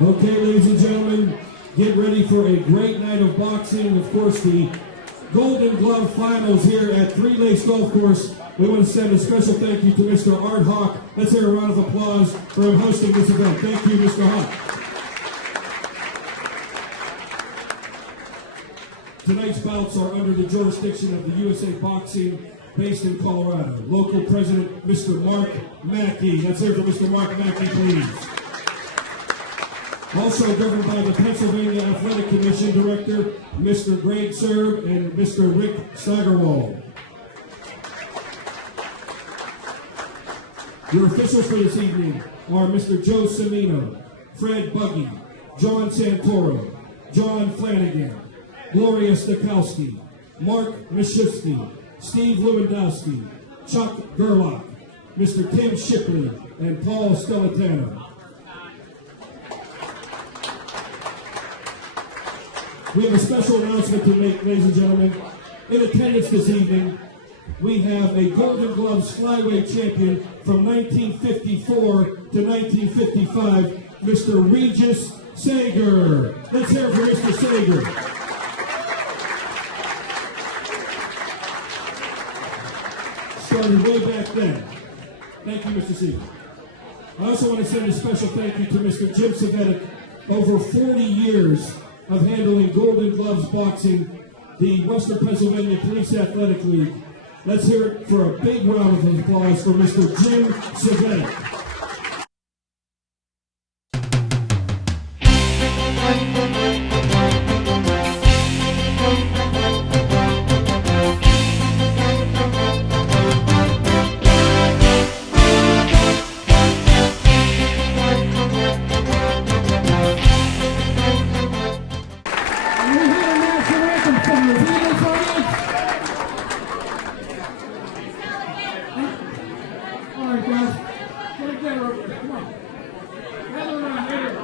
Okay, ladies and gentlemen, get ready for a great night of boxing. Of course, the Golden Glove Finals here at Three Lakes Golf Course. We want to send a special thank you to Mr. Art Hawk. Let's hear a round of applause for him hosting this event. Thank you, Mr. Hawk. Tonight's bouts are under the jurisdiction of the USA Boxing, based in Colorado. Local President, Mr. Mark Mackey. Let's hear it for Mr. Mark Mackey, please. Also governed by the Pennsylvania Athletic Commission Director, Mr. Greg Serb and Mr. Rick Steigerwald. Your officials for this evening are Mr. Joe Cimino, Fred Buggy, John Santoro, John Flanagan, Gloria Stokowski, Mark Mishivsky, Steve Lewandowski, Chuck Gerlach, Mr. Tim Shipley, and Paul Skeletano. We have a special announcement to make, ladies and gentlemen. In attendance this evening, we have a Golden Gloves flyweight champion from 1954 to 1955, Mr. Regis Sager. Let's hear it for Mr. Sager. Started way back then. Thank you, Mr. Sager. I also want to send a special thank you to Mr. Jim Savetic. Over 40 years of handling Golden Gloves boxing, the Western Pennsylvania Police Athletic League. Let's hear it for a big round of applause for Mr. Jim Savetic.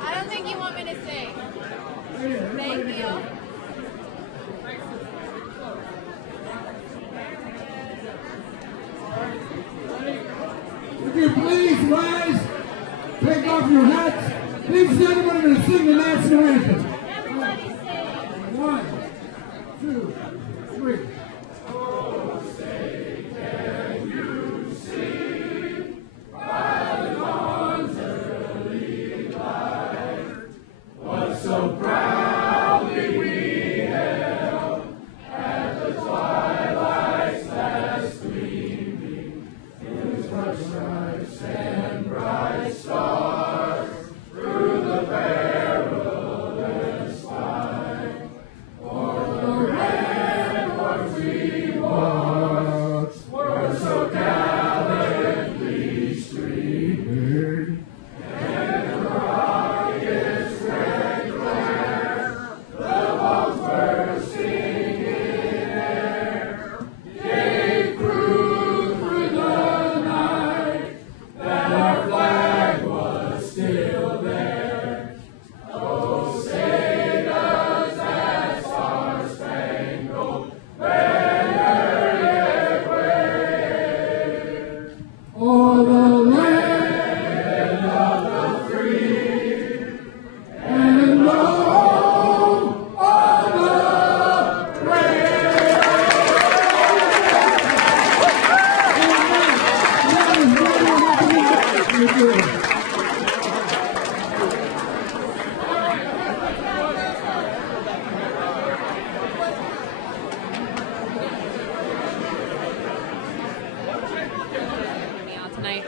I don't think you want me to sing. Thank you. Would you please rise, take off your hats. Please stand up, we're going to sing the national anthem. Everybody sing. 1, 2, 3.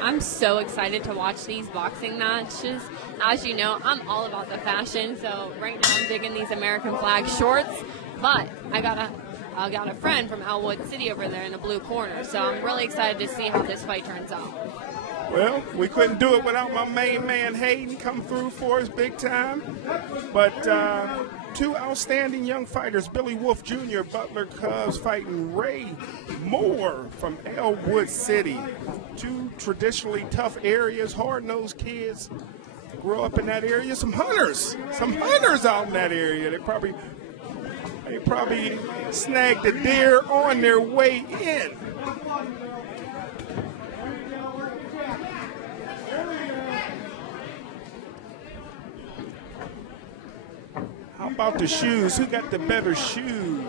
I'm so excited to watch these boxing matches. As you know, I'm all about the fashion, so right now I'm digging these American flag shorts, but I got a friend from Elwood City over there in the blue corner, so I'm really excited to see how this fight turns out. Well, we couldn't do it without my main man Hayden come through for us big time. But two outstanding young fighters, Billy Wolf Jr., Butler Cubs, fighting Ray Moore from Elwood City. Two traditionally tough areas, hard-nosed kids. Grew up in that area. Some hunters out in that area. They probably snagged a deer on their way in. about the shoes? Who got the better shoe?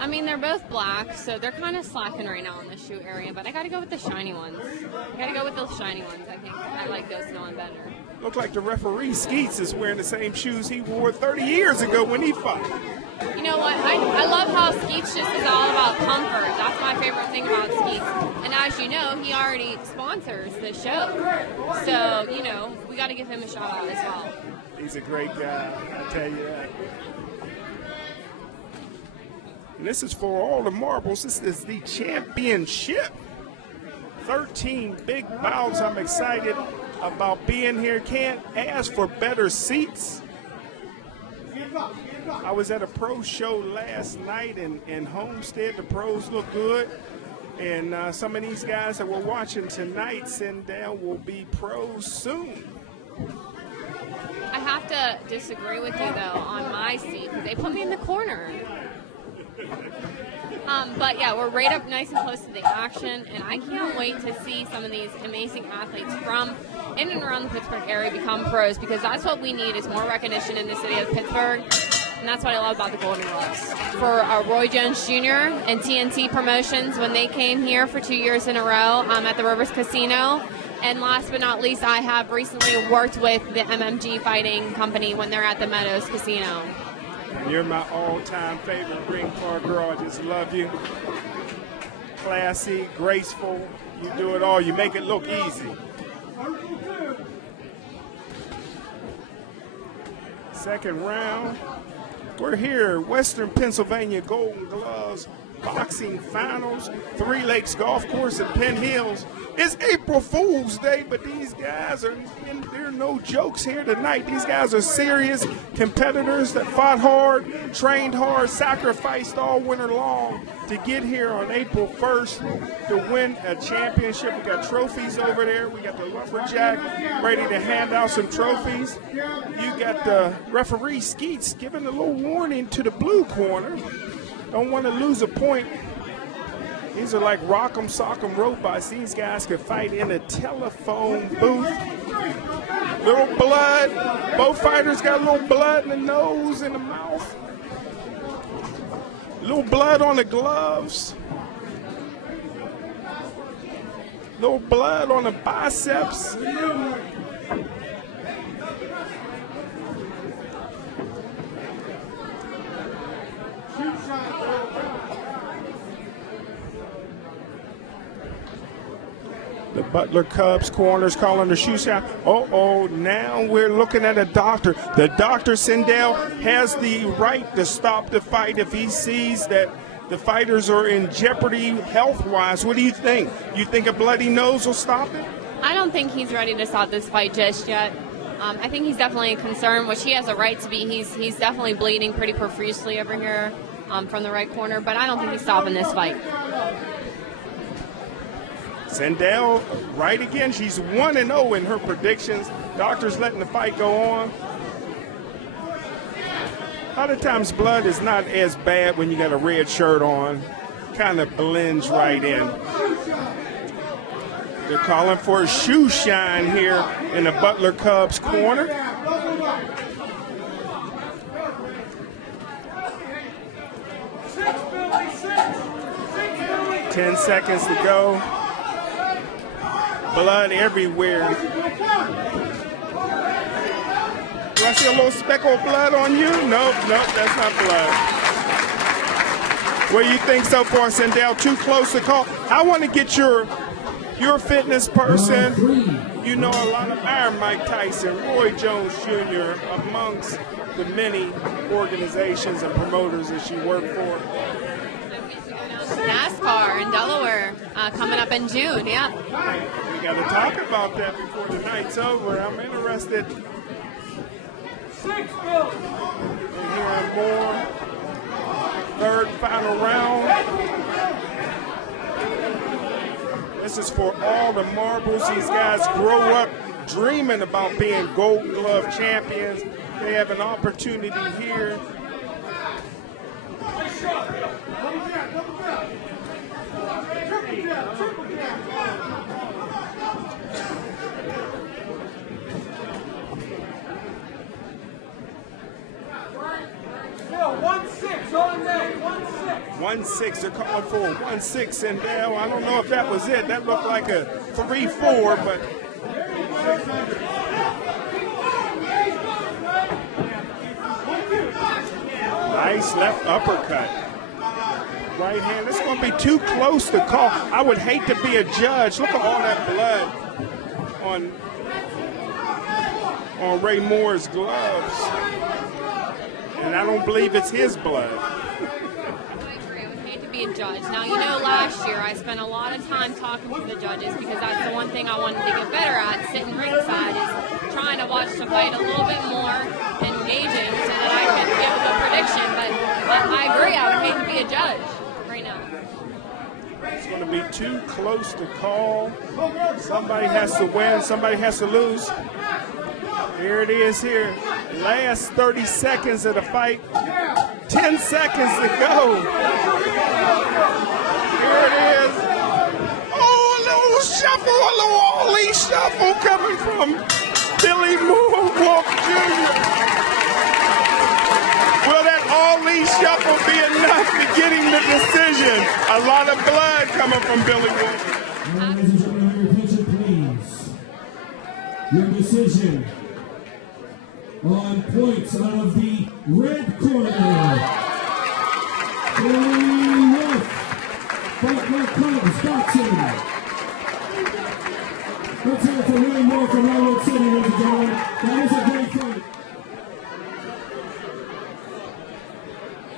I mean, they're both black, so they're kind of slacking right now in the shoe area, but I got to go with the shiny ones. I got to go with those shiny ones. I think I like those one better. Look like the referee Skeets is wearing the same shoes he wore 30 years ago when he fought. You know what? I love how Skeets just is all about comfort. That's my favorite thing about Skeets. And as you know, he already sponsors the show. So, you know, we got to give him a shout out as well. He's a great guy, I tell you that. And this is for all the marbles. This is the championship. 13 big bouts. I'm excited about being here. Can't ask for better seats. I was at a pro show last night in Homestead. The pros look good. And some of these guys that we're watching tonight, Sindel, will be pros soon. I have to disagree with you, though, on my seat. They put me in the corner. But yeah, we're right up nice and close to the action, and I can't wait to see some of these amazing athletes from in and around the Pittsburgh area become pros, because that's what we need is more recognition in the city of Pittsburgh, and that's what I love about the Golden Gloves. For Roy Jones Jr. and TNT Promotions, when they came here for 2 years in a row at the Rivers Casino, and last but not least, I have recently worked with the MMG Fighting Company when they're at the Meadows Casino. You're my all-time favorite ring car girl. I just love you. Classy, graceful. You do it all. You make it look easy. Second round. We're here, Western Pennsylvania Golden Gloves Boxing Finals, Three Lakes Golf Course at Penn Hills. It's April Fool's Day, but these guys there are no jokes here tonight. These guys are serious competitors that fought hard, trained hard, sacrificed all winter long to get here on April 1st to win a championship. We got trophies over there. We got the lumberjack ready to hand out some trophies. You got the referee Skeets giving a little warning to the blue corner. Don't want to lose a point. These are like rock'em sock'em robots. These guys could fight in a telephone booth. Little blood. Both fighters got a little blood in the nose and the mouth. Little blood on the gloves. Little blood on the biceps. The Butler Cubs corners calling the shoe shot. Now we're looking at a doctor. The doctor, Sindel, has the right to stop the fight if he sees that the fighters are in jeopardy health-wise. What do you think? You think a bloody nose will stop it? I don't think he's ready to stop this fight just yet. I think he's definitely concerned, which he has a right to be. He's definitely bleeding pretty profusely over here from the right corner, but I don't think he's stopping this fight. Sindel, right again. She's 1-0 in her predictions. Doctor's letting the fight go on. A lot of times blood is not as bad when you got a red shirt on. Kind of blends right in. They're calling for a shoe shine here in the Butler Cubs corner. Ten seconds to go. Blood everywhere. Do I see a little speck of blood on you? Nope, that's not blood. What do you think so far, Sindel? Too close to call? I want to get your fitness person. You know a lot of Iron Mike Tyson, Roy Jones Jr., amongst the many organizations and promoters that she worked for. NASCAR in Delaware coming up in June, yeah. We got to talk about that before the night's over. I'm interested in hearing more. Third final round. This is for all the marbles. These guys grow up dreaming about being Gold Glove champions. They have an opportunity here. 1-6. They're calling for a 1-6, Sindel. I don't know if that was it. That looked like a 3-4, but nice left uppercut. Right hand. It's going to be too close to call. I would hate to be a judge. Look at all that blood on Ray Moore's gloves. And I don't believe it's his blood. I agree. I would hate to be a judge. Now, you know, last year I spent a lot of time talking to the judges because that's the one thing I wanted to get better at, sitting ringside, is trying to watch the fight a little bit more engaging so that I could give a prediction. But I agree. I would hate to be a judge right now. It's going to be too close to call. Somebody has to win. Somebody has to lose. Here it is here. Last 30 seconds of the fight. 10 seconds to go. Here it is. Oh, a little shuffle, a little all-E shuffle coming from Billy Wolf Jr. Will that all-E shuffle be enough to get him the decision? A lot of blood coming from Billy Wolf. Ladies and gentlemen, your attention, please. Your decision on points out of the red corner. Billy Wolf, Butler Cubs, boxing. Let's hear it for Ray Moore from Railroad City, ladies and gentlemen. That is a great fight.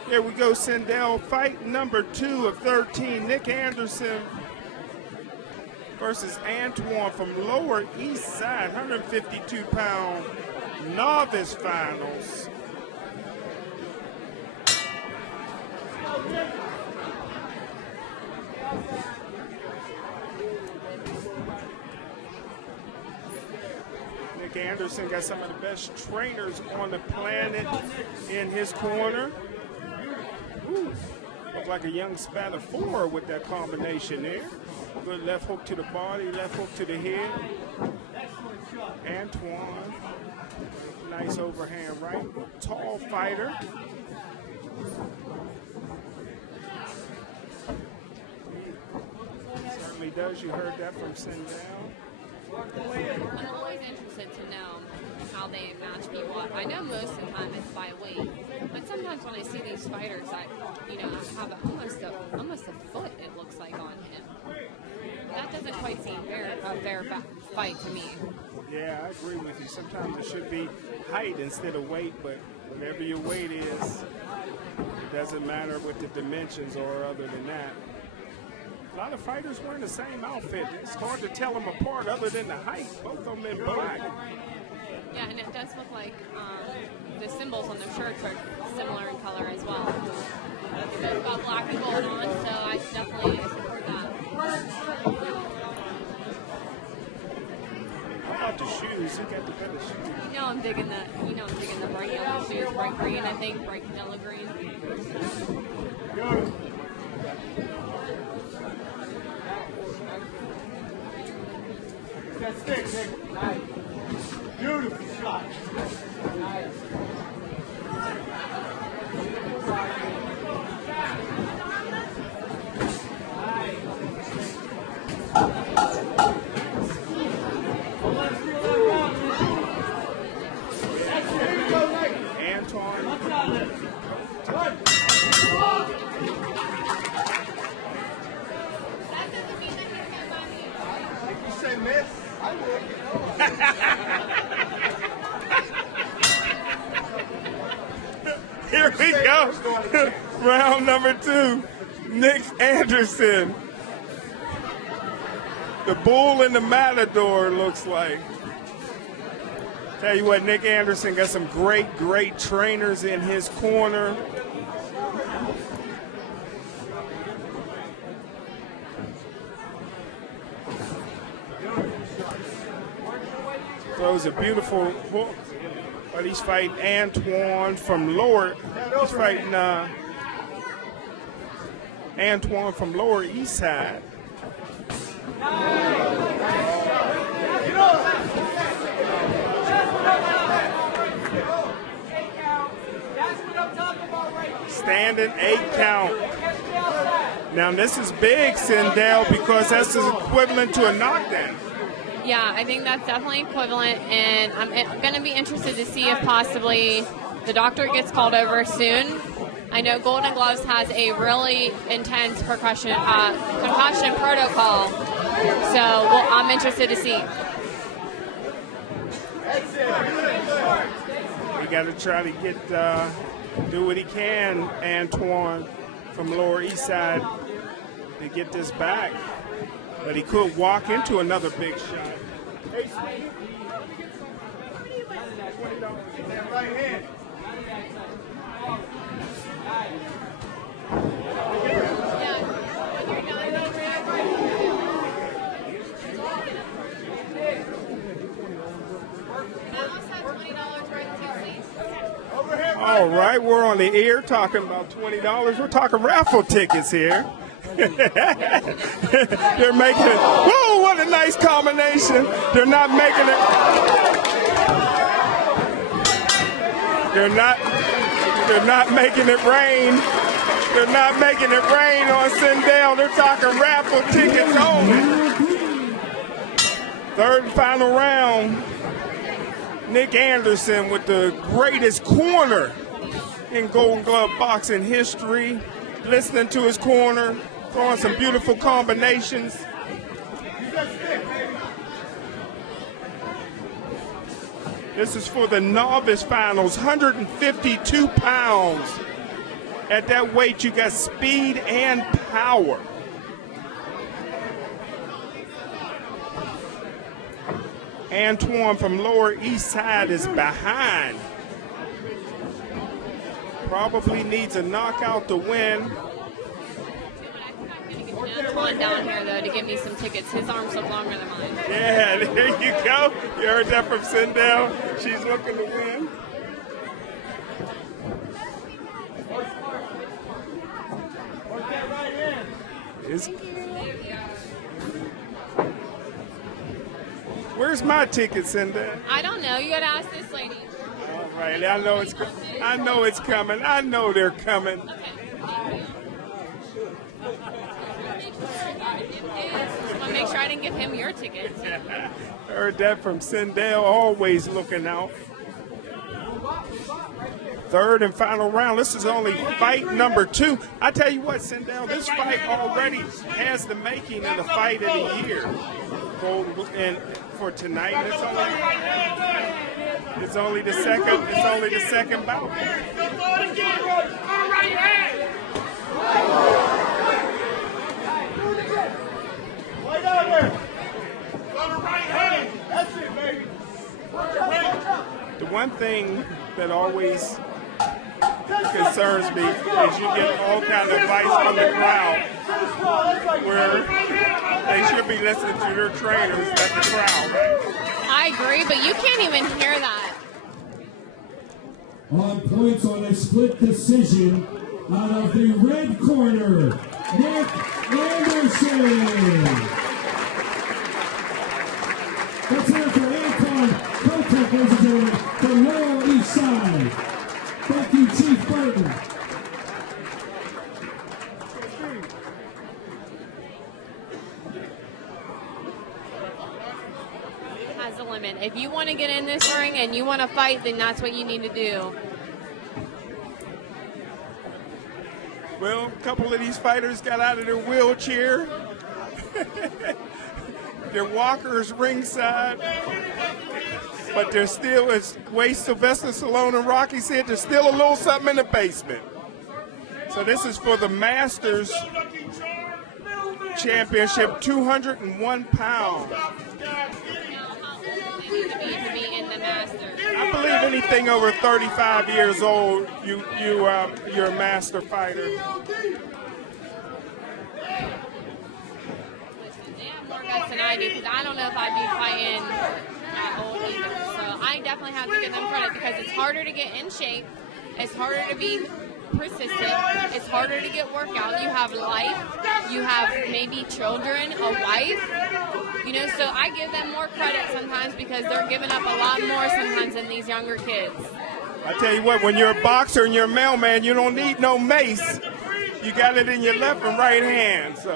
Here we go, Sindel. Fight number 2 of 13. Nick Anderson versus Antoine from Lower East Side, 152-pound novice finals. Nick Anderson got some of the best trainers on the planet in his corner. Ooh, look like a young Spatter 4 with that combination there. Good left hook to the body, left hook to the head. Antoine, nice overhand right. Tall fighter. Certainly does. You heard that from Sindel. I'm always interested to know how they match people up. I know most of the time it's by weight, but sometimes when I see these fighters that, you know, have almost a foot, it looks like, on him. That doesn't quite seem a fair fight to me. Yeah, I agree with you. Sometimes it should be height instead of weight, but whatever your weight is, it doesn't matter what the dimensions are other than that. A lot of fighters wearing the same outfit. It's hard to tell them apart other than the height. Both of them in black. Yeah, and it does look like the symbols on their shirts are similar in color as well. They've got black and gold on, so I definitely support that. How about the shoes? Who got the better shoes? You know I'm digging the bright yellow shoes, bright green, I think, bright yellow green. That's it, Nick. Nice. Beautiful shot. Nice. Here we go. Round number 2. Nick Anderson. The bull and the matador looks like. Tell you what, Nick Anderson got some great trainers in his corner. Throws a beautiful hook. But he's fighting Antoine from Lower. He's fighting Antoine from Lower East Side. Standing 8 count. Now this is big, Sindel, because that's equivalent to a knockdown. Yeah, I think that's definitely equivalent, and I'm going to be interested to see if possibly the doctor gets called over soon. I know Golden Gloves has a really intense concussion protocol, so I'm interested to see. He got to try to get do what he can, Antoine, from Lower East Side, to get this back. But he could walk into another big shot. Hey, sweetie. $20 in that right hand. All right, we're on the air talking about $20. We're talking raffle tickets here. They're making it. Whoa, what a nice combination. They're not making it. They're not making it rain. They're not making it rain on Sindel. They're talking raffle tickets only. Third and final round. Nick Anderson with the greatest corner in Golden Glove boxing history. Listening to his corner, throwing some beautiful combinations. This is for the novice finals, 152 pounds. At that weight, you got speed and power. Antoine from Lower East Side is behind. Probably needs a knockout to win. Antoine down here, though, to get me some tickets. His arms look longer than mine. Yeah, there you go. You heard that from Sindel. She's looking to win. Where's my ticket, Sindel? I don't know. You got to ask this lady. All right, I know it's coming. I know they're coming. Okay. Just want to make sure I didn't give him your tickets. Heard that from Sindel, always looking out. Third and final round. This is only fight number 2. I tell you what, Sindel, this fight already has the making of the fight of the year. And for tonight, it's only the second bout. The one thing that always concerns me is you get all kind of advice from the crowd where they should be listening to their trainers, not the crowd. I agree, but you can't even hear that. On points on a split decision out of the red corner, Nick Anderson. Let's hear it for Antoine Kotek, ladies and gentlemen, from Lower East Side. Thank you, Chief Burton. Has a limit. If you want to get in this ring and you want to fight, then that's what you need to do. Well, a couple of these fighters got out of their wheelchair. Their walkers ringside. But there's still, as Wade Sylvester Stallone and Rocky said, there's still a little something in the basement. So this is for the Masters Championship, 201 pounds. To be in the Masters. I believe anything over 35 years old, you're a master fighter. They have more guts than I do, because I don't know if I'd be fighting that old either. So I definitely have to give them credit, because it's harder to get in shape. It's harder to be persistent. It's harder to get workout. You have life. You have maybe children, a wife. You know, so I give them more credit sometimes, because they're giving up a lot more sometimes than these younger kids. I tell you what, when you're a boxer and you're a mailman, you don't need no mace. You got it in your left and right hand. So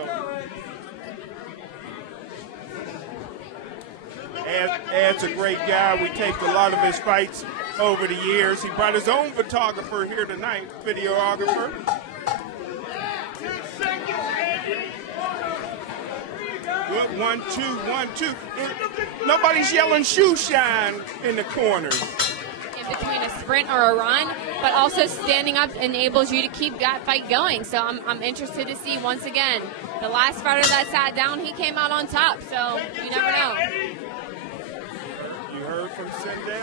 Ed's a great guy. We taped a lot of his fights over the years. He brought his own photographer here tonight, videographer. Good 1-2. Nobody's yelling shoe shine in the corners. In between a sprint or a run, but also standing up enables you to keep that fight going. So I'm interested to see once again. The last fighter that sat down, he came out on top. So you never know. You heard from Sindel.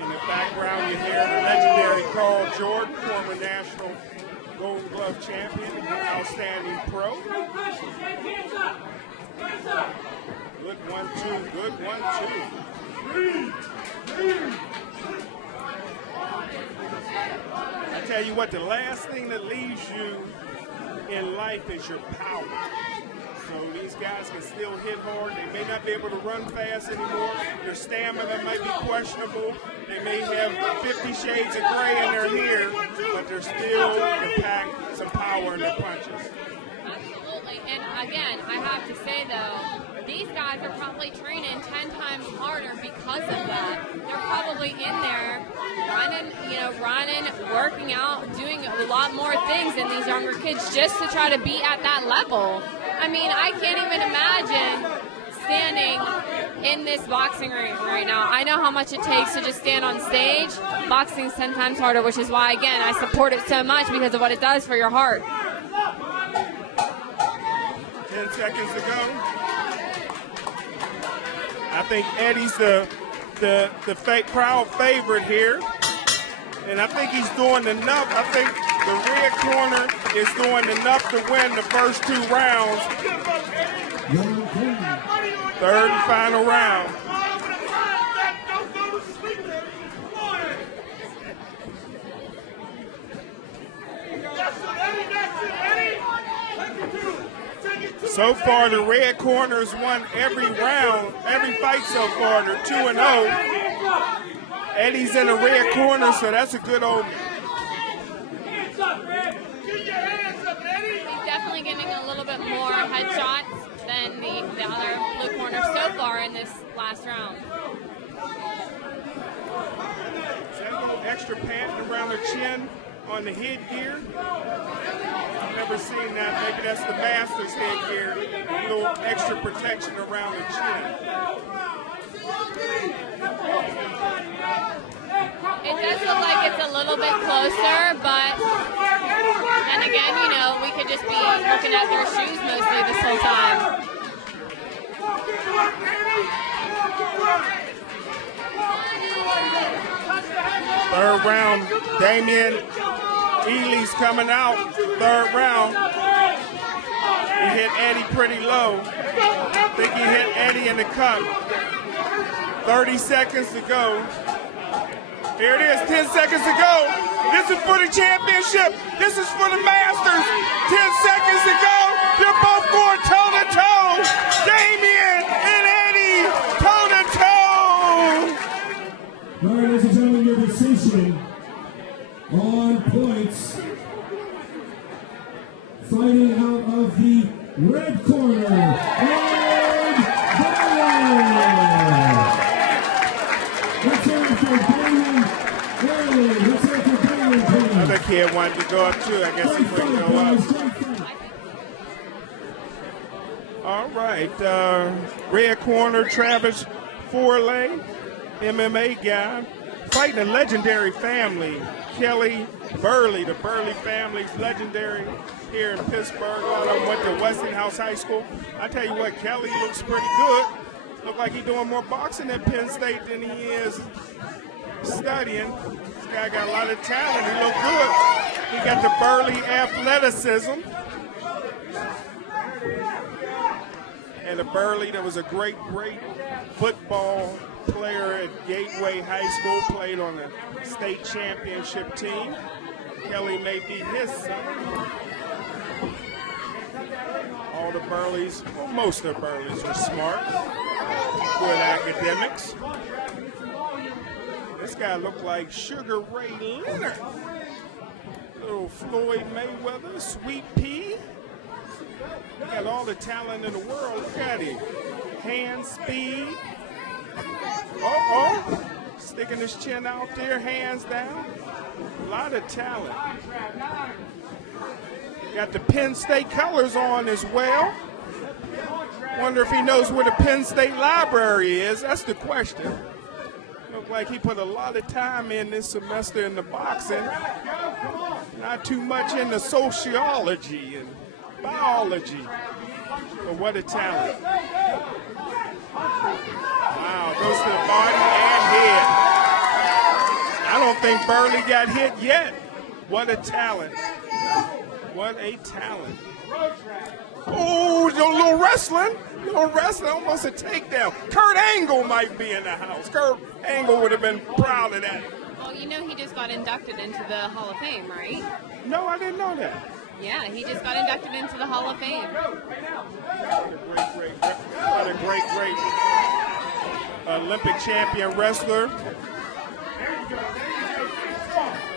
In the background, you hear the legendary Carl Jordan, former national Gold Glove champion, outstanding pro. Good 1-2, good 1-2. I tell you what, the last thing that leaves you in life is your power. So these guys can still hit hard. They may not be able to run fast anymore. Their stamina might be questionable. They may have 50 shades of gray in their hair, but they're still can pack some power in their punches. Absolutely. And again, I have to say though, these guys are probably training 10 times harder because of that. They're probably in there running, working out, doing a lot more things than these younger kids just to try to be at that level. I mean, I can't even imagine standing in this boxing ring right now. I know how much it takes to just stand on stage. Boxing's 10 times harder, which is why, again, I support it so much because of what it does for your heart. 10 seconds to go. I think Eddie's the crowd favorite here. And I think he's doing enough. I think the red corner is doing enough to win the first 2 rounds. Third and final round. So far, the red corner's won every round, every fight so far. They're 2-0. Eddie's in the red corner, so that's a good omen. He's definitely getting a little bit more headshots than the other blue corner so far in this last round. Is that a little extra padding around the chin on the headgear? I've never seen that. Maybe that's the master's headgear. A little extra protection around the chin. It does look like it's a little bit closer, but then again, we could just be looking at their shoes mostly this whole time. Third round, Damian Ely's coming out. Third round. He hit Eddie pretty low. I think he hit Eddie in the cup. 30 seconds to go. Here it is, 10 seconds to go. This is for the championship. This is for the Masters. 10 seconds to go. They're both going toe-to-toe. Damian and Eddie, toe-to-toe. All right, ladies and gentlemen, your decision on points. Fighting out of the red corner, Ed Baylor. Let's hear it for Damian Bailey. Let's hear it for Damian, please. Another kid wanted to go up too. I guess he couldn't go up. All right, red corner, Travis Forley, MMA guy, fighting a legendary family, Kelly Burley. The Burley family's legendary here in Pittsburgh. A lot of them went to Westinghouse High School. I tell you what, Kelly looks pretty good. Look like he's doing more boxing at Penn State than he is studying. This guy got a lot of talent. He looked good. He got the Burley athleticism. And a Burley that was a great football player at Gateway High School, played on the state championship team. Kelly may be his son. All the Burleys, well, most of the Burleys are smart, good academics. This guy looked like Sugar Ray Leonard. Little Floyd Mayweather, Sweet Pea. He got all the talent in the world. Look at him. Hand speed. Sticking his chin out there, hands down. A lot of talent. Got the Penn State colors on as well. Wonder if he knows where the Penn State library is. That's the question. Look like he put a lot of time in this semester in the boxing. Not too much in the sociology and biology. But what a talent. Wow, goes to the body and head. I don't think Burley got hit yet. What a talent. What a talent. Oh, a little wrestling, almost a takedown. Kurt Angle might be in the house. Kurt Angle would have been proud of that. Well, you know he just got inducted into the Hall of Fame, right? No, I didn't know that. Yeah, he just got inducted into the Hall of Fame. What a great Olympic champion wrestler.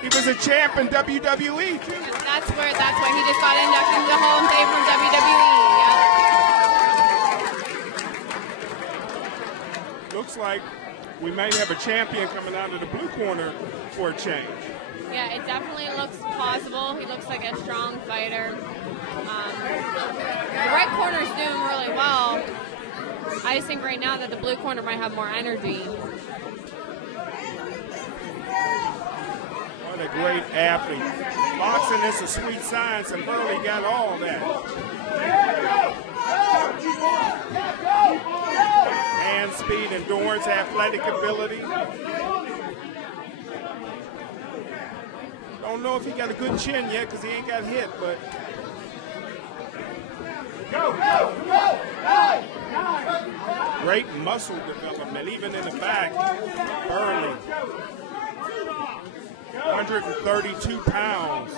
He was a champ in WWE, too. That's why he just got inducted into the Hall of Fame from WWE. Yeah. Looks like we might have a champion coming out of the blue corner for a change. Yeah, it definitely looks plausible. He looks like a strong fighter. The red corner's doing really well. I just think right now that the blue corner might have more energy. What a great athlete. Boxing is a sweet science, and Burley got all that. Hand speed, endurance, athletic ability. Don't know if he got a good chin yet because he ain't got hit, but. Great muscle development, even in the back. Burley. 132 pounds. I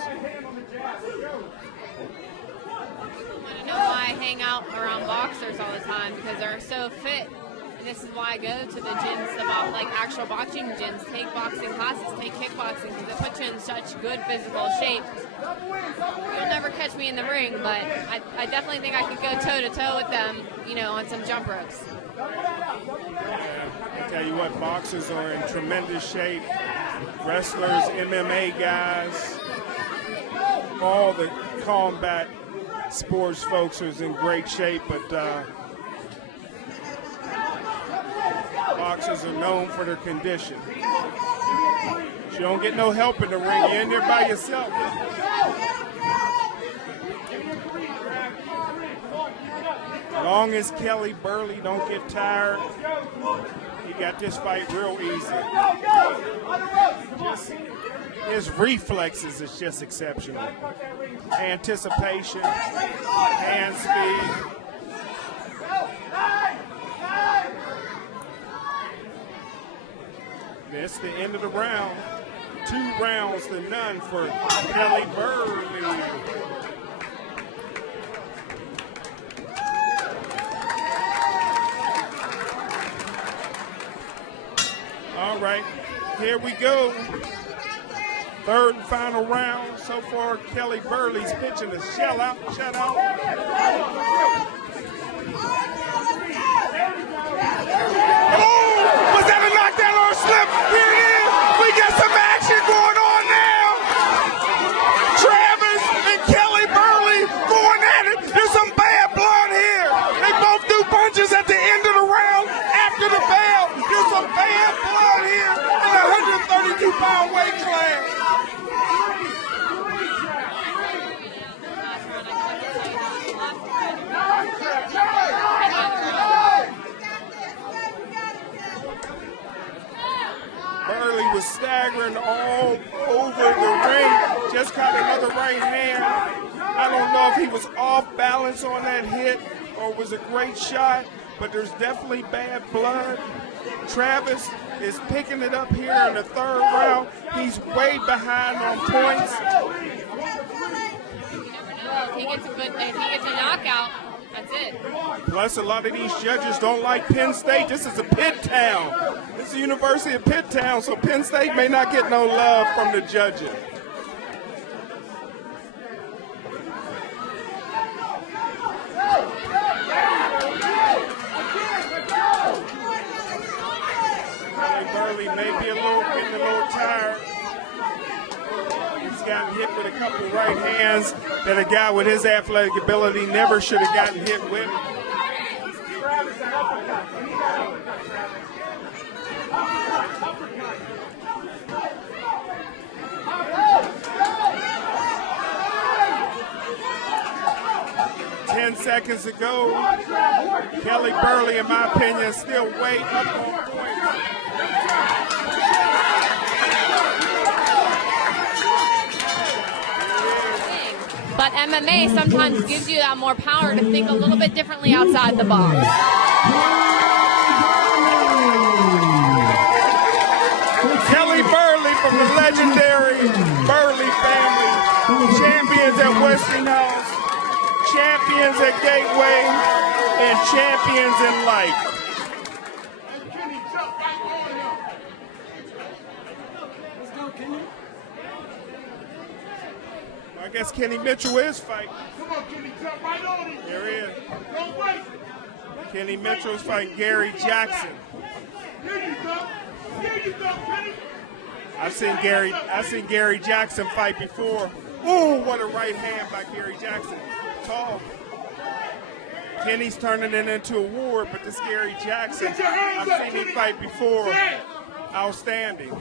want to know why I hang out around boxers all the time, because they're so fit. And this is why I go to the gyms, about like actual boxing gyms, take boxing classes, take kickboxing, because it puts you in such good physical shape. You'll never catch me in the ring, but I definitely think I could go toe-to-toe with them, you know, on some jump ropes. I tell you what, boxers are in tremendous shape. Wrestlers, MMA guys, all the combat sports folks are in great shape, but boxers are known for their condition. You don't get no help in the ring, you're in there by yourself. As long as Kelly Burley don't get tired, he got this fight real easy. His reflexes is just exceptional. Anticipation, hand speed. That's the end of the round. 2 rounds to none for Kelly Burley. All right, here we go. 3rd and final round. So far, Kelly Burley's pitching a shutout. Oh, was that a knockdown or a slip? Here it is. We got some action going on now. Travis and Kelly Burley going at it. There's some bad blood here. They both do punches at the end of the round after the bell. There's some bad blood here in the 132-pound weight class. Burley was staggering all over the ring. Just caught another right hand. I don't know if he was off balance on that hit or was a great shot, but there's definitely bad blood. Travis is picking it up here in the 3rd round. He's way behind on points. If he gets a knockout, that's it. Plus, a lot of these judges don't like Penn State. This is a pit town. It's the University of Pitt Town, so Penn State may not get no love from the judges. Kelly Burley may be getting a little tired. He's gotten hit with a couple right hands that a guy with his athletic ability never should have gotten hit with. 10 seconds ago, Kelly Burley, in my opinion, still way up on points. But MMA sometimes gives you that more power to think a little bit differently outside the box. Kelly Burley from the legendary Burley family, champions at Westinghouse, champions at Gateway, and champions in life. I guess Kenny Mitchell is fighting. Come on, Kenny, jump right on it. There he is. Don't wait. Kenny Mitchell's fighting Gary Jackson. Here you go. Here you go, Kenny. I've seen Gary Jackson fight before. Ooh, what a right hand by Gary Jackson. Tall. Kenny's turning it into a war, but this Gary Jackson, I've seen him fight before. Outstanding.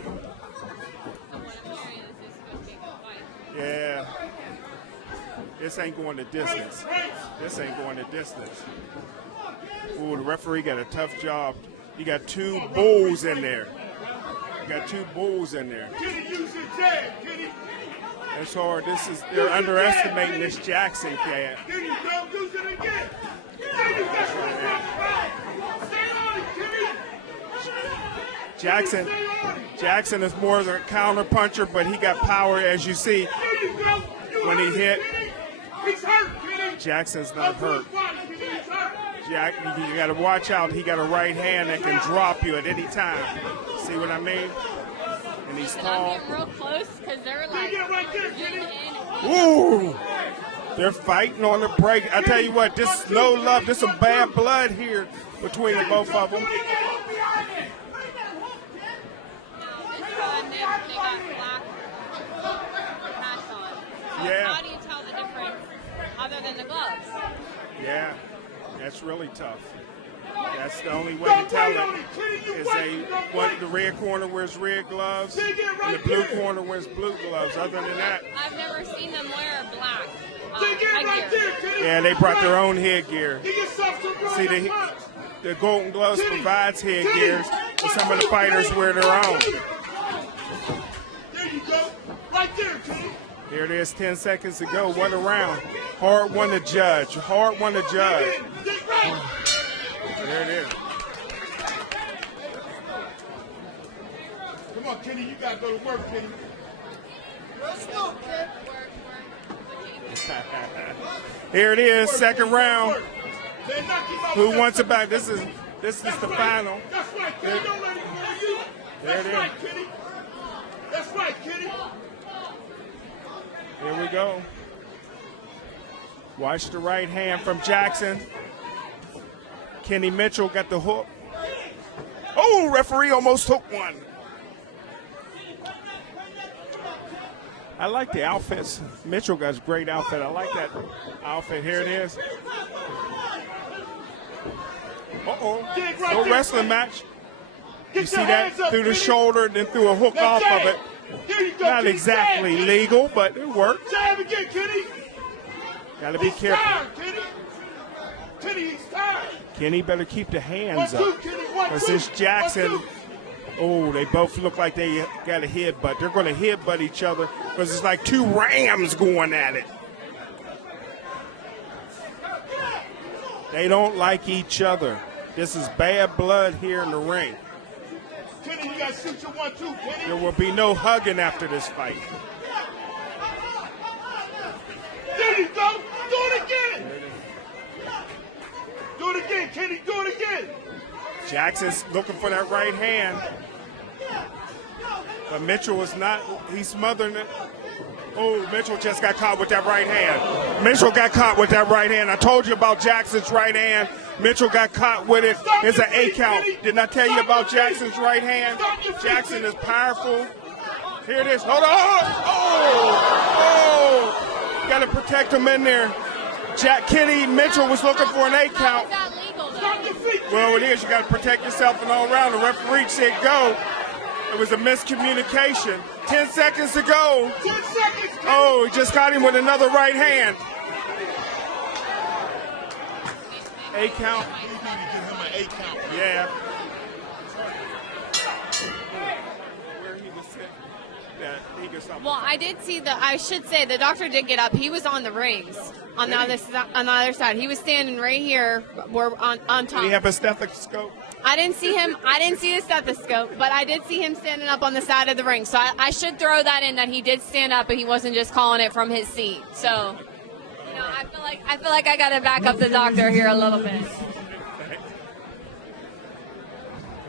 Yeah. This ain't going the distance. This ain't going the distance. Ooh, the referee got a tough job. You got two bulls in there. You got two bulls in there. That's hard. They're underestimating this Jackson cat. Jackson is more of a counter puncher, but he got power, as you see. When he hit, Jackson's not hurt. You got to watch out. He got a right hand that can drop you at any time. See what I mean? And he's tall. I'm getting real close because they're like Ooh! They're fighting on the break. I tell you what, this is no love. This is some bad blood here between the both of them. Yeah. How do you tell the difference other than the gloves? Yeah, that's really tough. That's the only way to tell it. Is the red corner wears red gloves, and the blue corner wears blue gloves. Other than that, I've never seen them wear black headgear. Yeah, they brought their own headgear. See, the Golden Gloves provides headgears, and some of the fighters wear their own. There you go. Right there, Kenny. Here it is, 10 seconds to go. What a round. Hard one to judge. Hard one to judge. There it is. Come on, Kenny. You got to go to work, Kenny. Let's go, Kenny. Here it is, second round. Who wants it back? This is the final. That's right, Kenny. Don't let it go you. There it is. Kenny. That's right, Kenny. Here we go. Watch the right hand from Jackson. Kenny Mitchell got the hook. Oh, referee almost hooked one. I like the outfits. Mitchell got a great outfit. I like that outfit. Here it is. Uh-oh. No wrestling match. You see that through the shoulder and then through a hook off of it. Not exactly legal, but it worked. Got to be careful. Kenny better keep the hands up. Because this Jackson, oh, they both look like they got a headbutt. They're going to headbutt each other because it's like two rams going at it. They don't like each other. This is bad blood here in the ring. Kenny, you gotta shoot your 1-2, Kenny. There will be no hugging after this fight. There you go. Do it again. Do it again, Kenny. Do it again. Jackson's looking for that right hand. But Mitchell is not, he's smothering it. Oh, Mitchell just got caught with that right hand. Mitchell got caught with that right hand. I told you about Jackson's right hand. Mitchell got caught with it. It's an 8 count. Didn't I tell you about Jackson's right hand? Jackson is powerful. Here it is. Hold on. Oh! Got to protect him in there. Kenny Mitchell was looking for an 8 count. Well, it is. You got to protect yourself and all around. The referee said go. It was a miscommunication. 10 seconds to go. 10 seconds. Oh, he just got him with another right hand. 8 count. You need to give him an 8 count. Yeah. Where he was sitting, that he could stop. Well, I should say the doctor did get up. He was on the rings on the other side. He was standing right here where on top. Did he have a stethoscope? I didn't see him. I didn't see the stethoscope, but I did see him standing up on the side of the ring. So I should throw that in, that he did stand up, but he wasn't just calling it from his seat. So, you know, I feel like I got to back up the doctor here a little bit.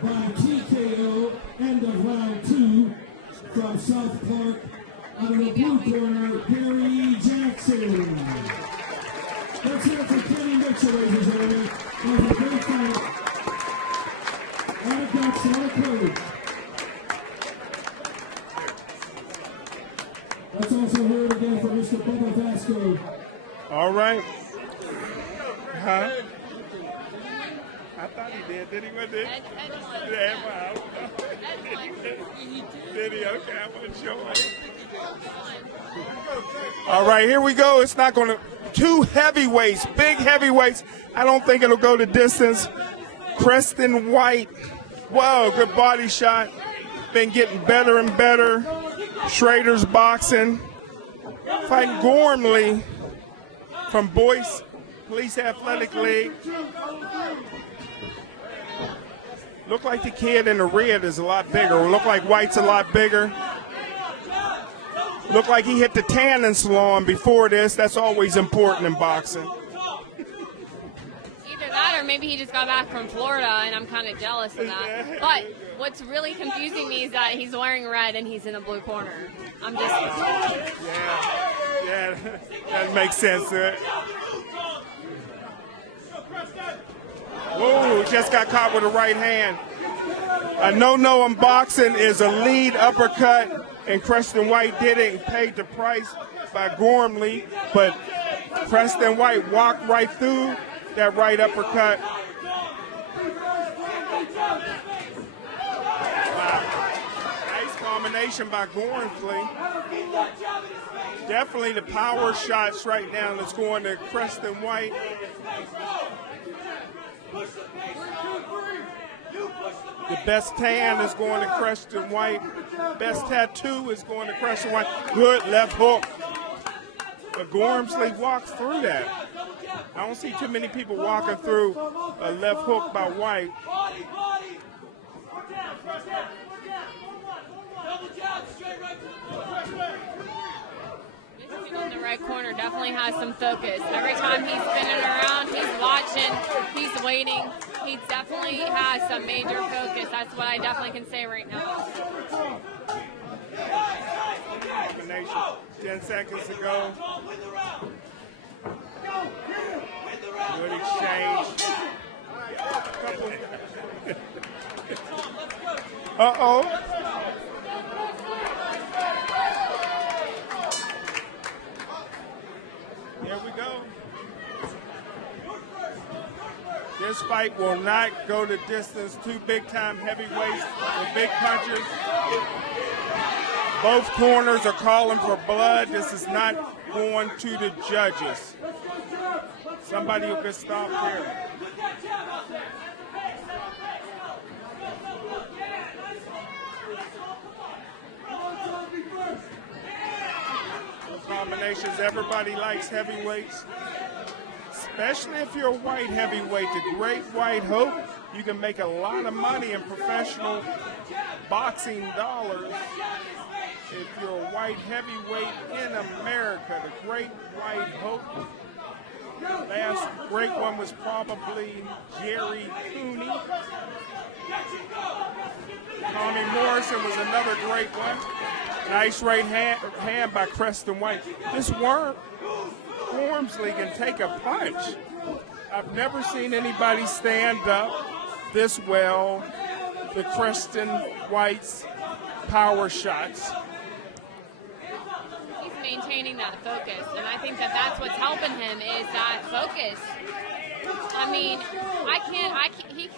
By TKO, end of round 2 from South Park, out of the blue corner, Gary Jackson. Let's hear it for Kenny Mitchell, ladies and gentlemen. That was a great fight. A lot of guts, a lot of courage. Let's also hear it again from Mr. Bubba Vasco. All right. Huh? I thought he did. Did he? What did? Yeah, wow. Did he? Okay, I wasn't sure. All right, here we go. It's not going to. 2 heavyweights, big heavyweights. I don't think it'll go the distance. Preston White. Whoa, good body shot. Been getting better and better. Schrader's boxing. Fighting Gormley from Boyce Police Athletic League. Look like the kid in the red is a lot bigger. Look like White's a lot bigger. Look like he hit the tanning salon before this. That's always important in boxing. Either that or maybe he just got back from Florida, and I'm kind of jealous of that. But what's really confusing me is that he's wearing red and he's in the blue corner. I'm just... Yeah, that makes sense. Whoa, just got caught with a right hand. A no-no in boxing is a lead uppercut, and Preston White did it and paid the price by Gormley, but Preston White walked right through that right uppercut. Wow. Nice combination by Gormley. Definitely the power shots right now that's going to Preston White. The best tan is going to Preston White. Best tattoo is going to Preston White. Good left hook. But Gormley walks through that. I don't see too many people walking through a left hook by White. In the right corner definitely has some focus. Every time he's spinning around, he's watching, he's waiting. He definitely has some major focus. That's what I definitely can say right now. Combination. 10 seconds to go. Good exchange. Uh-oh. Here we go. This fight will not go the distance. 2 big-time heavyweights with big punchers. Both corners are calling for blood. This is not going to the judges. Somebody who can stop here. Combinations. Everybody likes heavyweights, especially if you're a white heavyweight. The great white hope, you can make a lot of money in professional boxing dollars if you're a white heavyweight in America. The great white hope. Last great one was probably Jerry Cooney. Tommy Morrison was another great one. Nice right hand by Preston White. This Wormsley can take a punch. I've never seen anybody stand up this well with Preston White's power shots. He's maintaining that focus, and I think that that's what's helping him is that focus. I mean,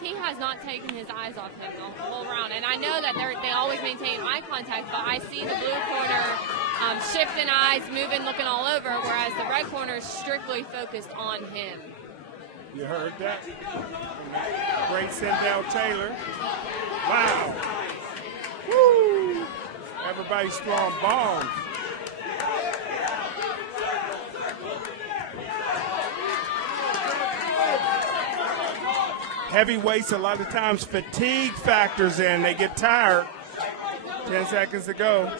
he has not taken his eyes off him the whole round, and I know that they always maintain eye contact, but I see the blue corner shifting eyes, moving, looking all over, whereas the red corner is strictly focused on him. You heard that? Great Sindel Taylor. Wow. Woo! Everybody's throwing bombs. Heavyweights, a lot of times fatigue factors in. They get tired. 10 seconds to go.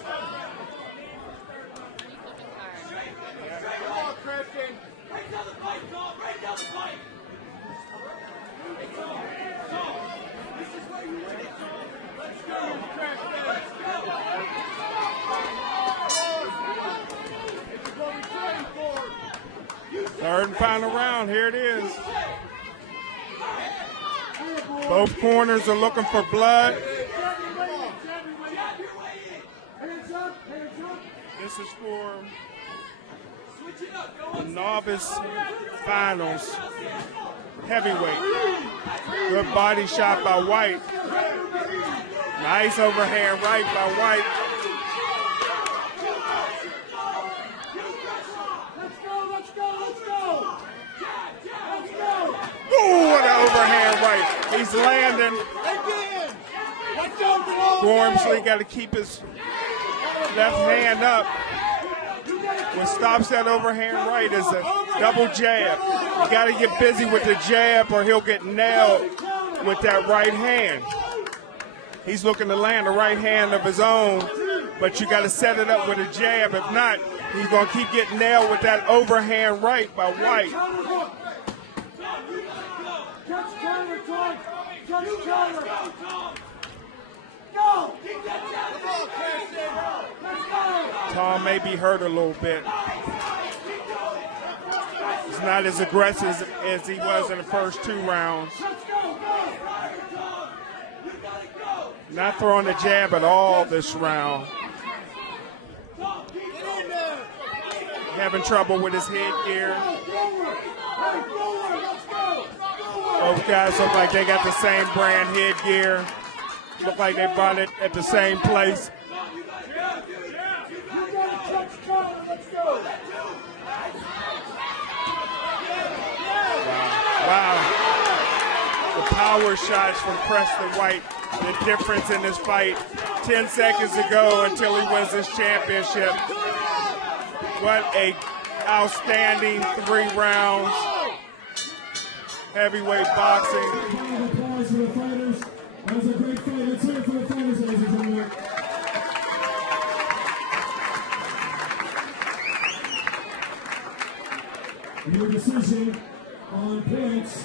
Third and final round, here it is. Both corners are looking for blood. This is for the novice finals. Heavyweight. Good body shot by White. Nice overhand right by White. Ooh, what an overhand right. He's landing. Gormsley got to keep his left hand up. What stops that overhand right is a double jab. You got to get busy with the jab or he'll get nailed with that right hand. He's looking to land a right hand of his own, but you got to set it up with a jab. If not, he's going to keep getting nailed with that overhand right by White. Tom may be hurt a little bit. He's not as aggressive as he was in the first 2 rounds. Not throwing a jab at all this round. Having trouble with his headgear. Both guys look like they got the same brand headgear. Look like they bought it at the same place. Wow. The power shots from Preston White. The difference in this fight. 10 seconds to go until he wins this championship. What a outstanding 3 rounds. Heavyweight boxing. Applause for the fighters. That was a great fight. Let's hear it for the fighters, ladies and gentlemen. Your decision on points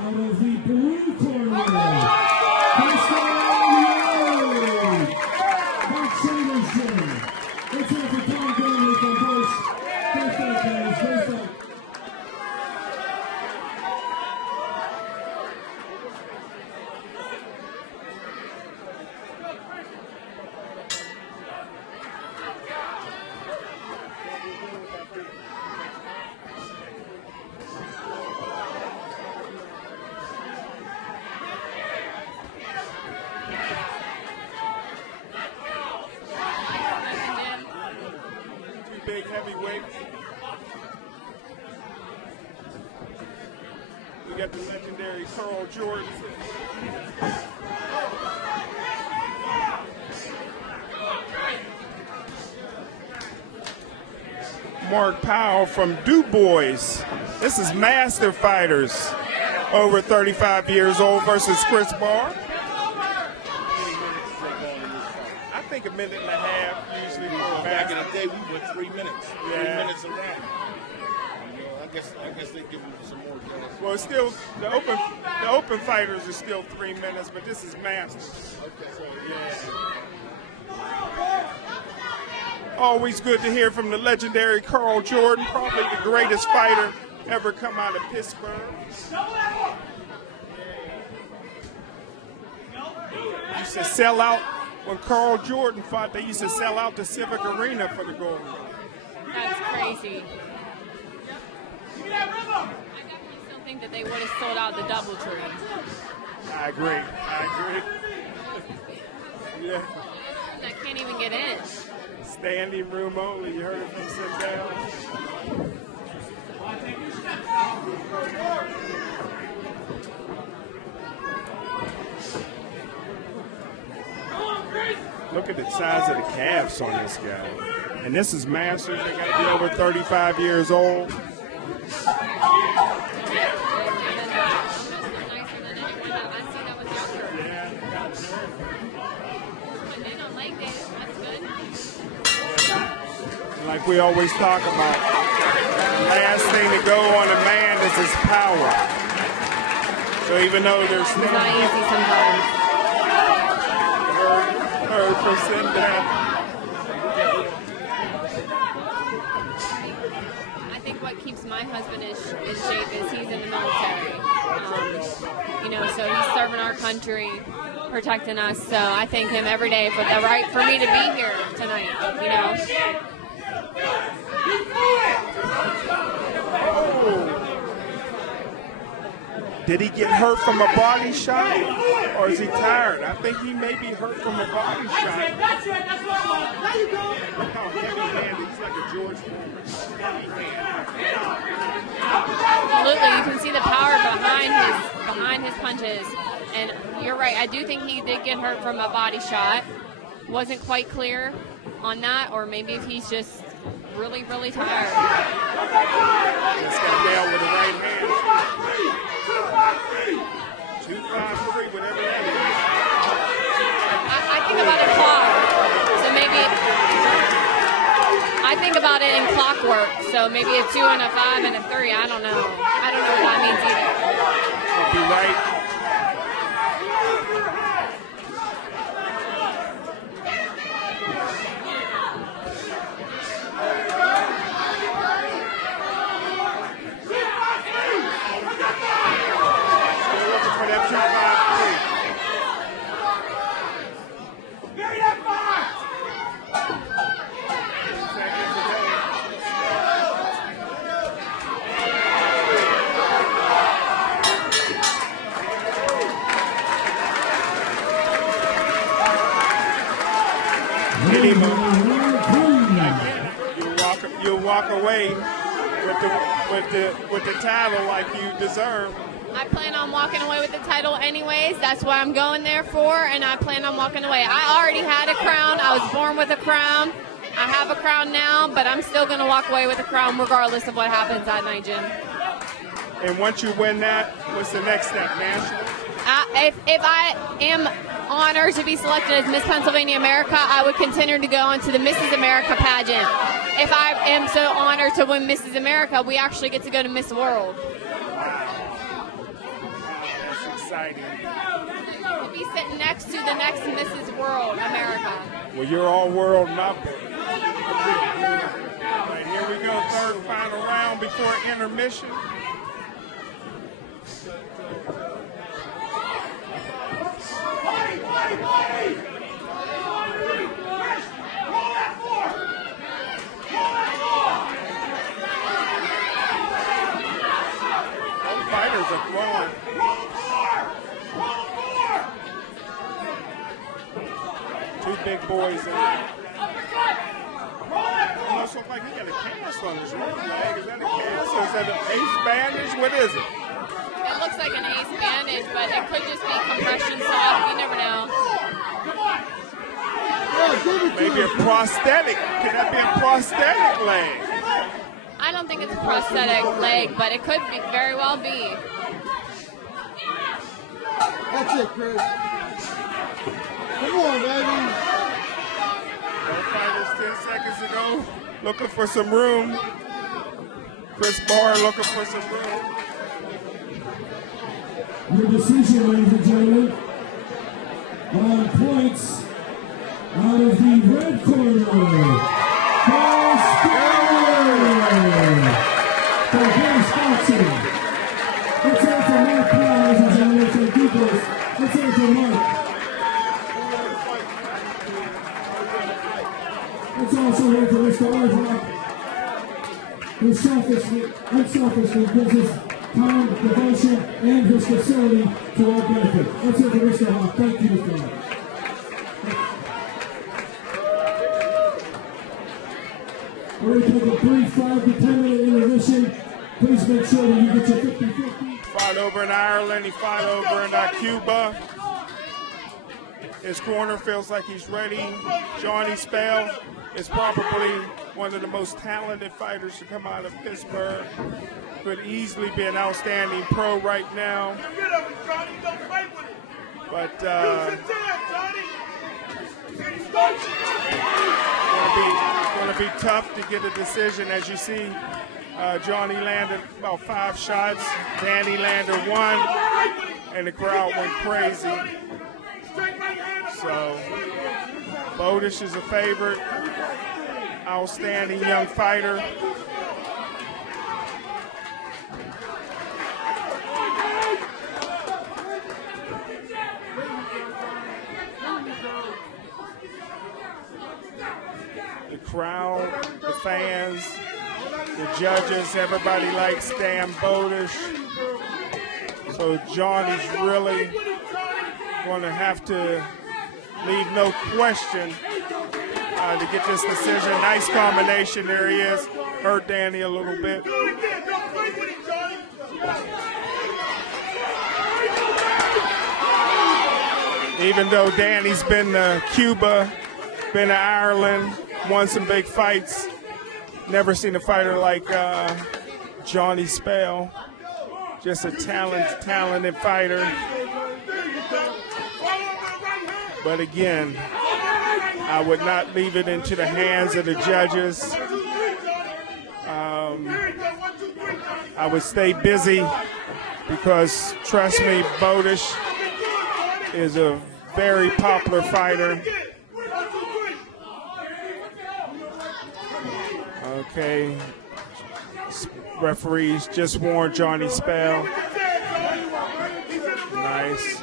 out of the blue corner. Let's have for Tom Gilman from Bush. Great fight, guys. Great fight. Big heavyweights. We got the legendary Carl Jordan. Mark Powell from Du Bois. This is Master Fighters. Over 35 years old versus Chris Barr. I think a minute and a half usually for Back in the day, we went 3 minutes. Yeah. 3 minutes around. You know, I guess they give him some more gas. Well, it's still the open fighters are still 3 minutes, but this is Masters. Okay. So yeah. Always good to hear from the legendary Carl Jordan, probably the greatest fighter ever come out of Pittsburgh. Used to sell out when Carl Jordan fought. They used to sell out the Civic Arena for the gold. That's crazy. I definitely still think that they would have sold out the DoubleTree. I agree. Yeah. I can't even get in. Standing room only. You heard it from sit down. Look at the size of the calves on this guy. And this is Masters. They got to be over 35 years old. Like we always talk about, the last thing to go on a man is his power. So even though there's It's not easy sometimes. Heard from Sinbad. I think what keeps my husband in shape is he's in the military. So he's serving our country, protecting us. So I thank him every day for the right for me to be here tonight. Did he get hurt from a body shot, or is he tired? I think he may be hurt from a body shot. That's right. That's what I want. There you go. Look how heavy-handed. He's like a George Foreman. Absolutely, you can see the power behind his punches. And you're right, I do think he did get hurt from a body shot. Wasn't quite clear on that, or maybe if he's just really, really tired. Just got nailed with the right hand. 253, whatever that is. I think about a clock, so maybe I think about it in clockwork. So maybe a 2 and a 5 and a 3. I don't know. I don't know what that means either. I'll be right. You'll walk away with the title like you deserve. I plan on walking away with the title anyways. That's what I'm going there for, and I plan on walking away. I already had a crown. I was born with a crown. I have a crown now, but I'm still going to walk away with a crown regardless of what happens that night, Jim. And once you win that, what's the next step, national? If I am honored to be selected as Miss Pennsylvania America, I would continue to go on to the Mrs. America pageant. If I am so honored to win Mrs. America, we actually get to go to Miss World. That's exciting. We'll be sitting next to the next Mrs. World America. Well, you're all world number. Right, here we go, third final round before intermission. Both fighters are throwing. Two big boys in there. Almost looks like he got a cast on his right leg. Is that a cast or is that an ace bandage? What is it? It looks like an ace bandage, but it could just be compression soft. You never know. Maybe a prosthetic. Could that be a prosthetic leg? I don't think it's a prosthetic leg, but it could be, very well be. That's it, Chris. Come on, baby. Both fighters 10 seconds ago looking for some room. Chris Barr looking for some room. Your decision, ladies and gentlemen, on points out of the red corner, Paul Spiller for Grace Boxing. Let's hear it for Mark Brown, ladies and gentlemen, from Peoples. Let's hear it for Mark. Let's also hear for Mr. Ardrock, who unselfishly gives his time, devotion, and his facility to our benefit. Let's hear for Mr. Hawk. Thank you, Mr. Hawk. We're going to take a brief 5 to 10 minute intermission. Please make sure that you get your 50-50. Fought over in Ireland, he fought over in Cuba. His corner feels like he's ready. Johnny Spell is probably one of the most talented fighters to come out of Pittsburgh. Could easily be an outstanding pro right now. But going to be tough to get a decision. As you see, Johnny landed about 5 shots. Danny landed 1, and the crowd went crazy. So, Bodish is a favorite. Outstanding young fighter. The crowd, the fans, the judges, everybody likes Dan Bodish. So Johnny's really going to have to leave no question to get this decision. Nice combination. There he is. Hurt Danny a little bit. Even though Danny's been to Cuba, been to Ireland, won some big fights, never seen a fighter like Johnny Spell. Just a talented fighter. But again, I would not leave it into the hands of the judges. I would stay busy because, trust me, Bodish is a very popular fighter. Okay, referees just warned Johnny Spell. Nice.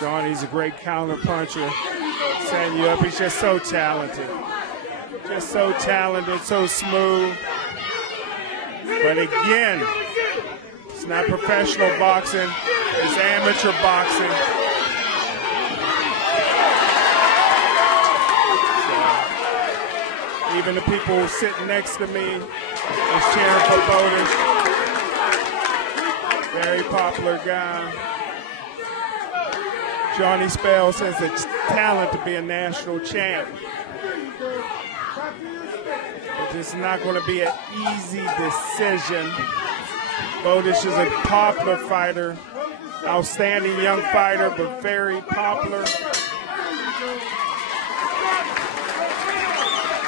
Johnny's a great counter puncher, setting you up. He's just so talented. Just so talented, so smooth. But again, it's not professional boxing, it's amateur boxing. So, even the people sitting next to me is cheering for Bodish. Very popular guy. Johnny Spell says it's talent to be a national champ. But it's not going to be an easy decision. Bodish is a popular fighter, outstanding young fighter, but very popular.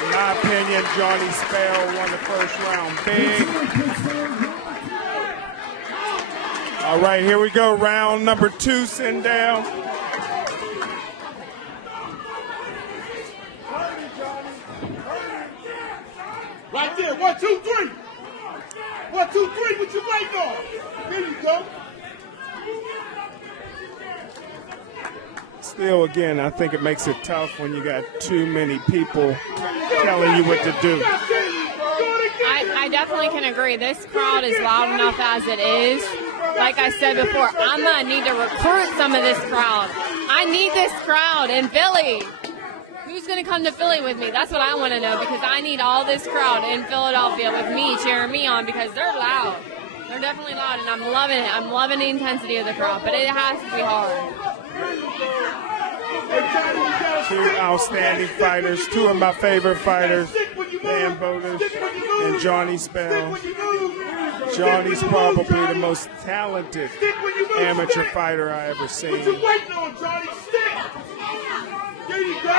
In my opinion, Johnny Spell won the first round big. All right, here we go. Round number 2, Sindel. Right there, 1, 2, 3. 1, 2, 3, what you waiting on? There you go. Still, again, I think it makes it tough when you got too many people telling you what to do. I definitely can agree. This crowd is loud enough as it is. Like I said before, I'm going to need to recruit some of this crowd. I need this crowd in Philly. Who's going to come to Philly with me? That's what I want to know, because I need all this crowd in Philadelphia with me cheering me on, because they're loud. They're definitely loud, and I'm loving it. I'm loving the intensity of the crowd, but it has to be hard. 2 outstanding fighters, 2 of my favorite fighters, Dan Bodish and Johnny Spell. Johnny's probably the most talented amateur fighter I ever seen. What you waiting on, Johnny? Stick. There you go.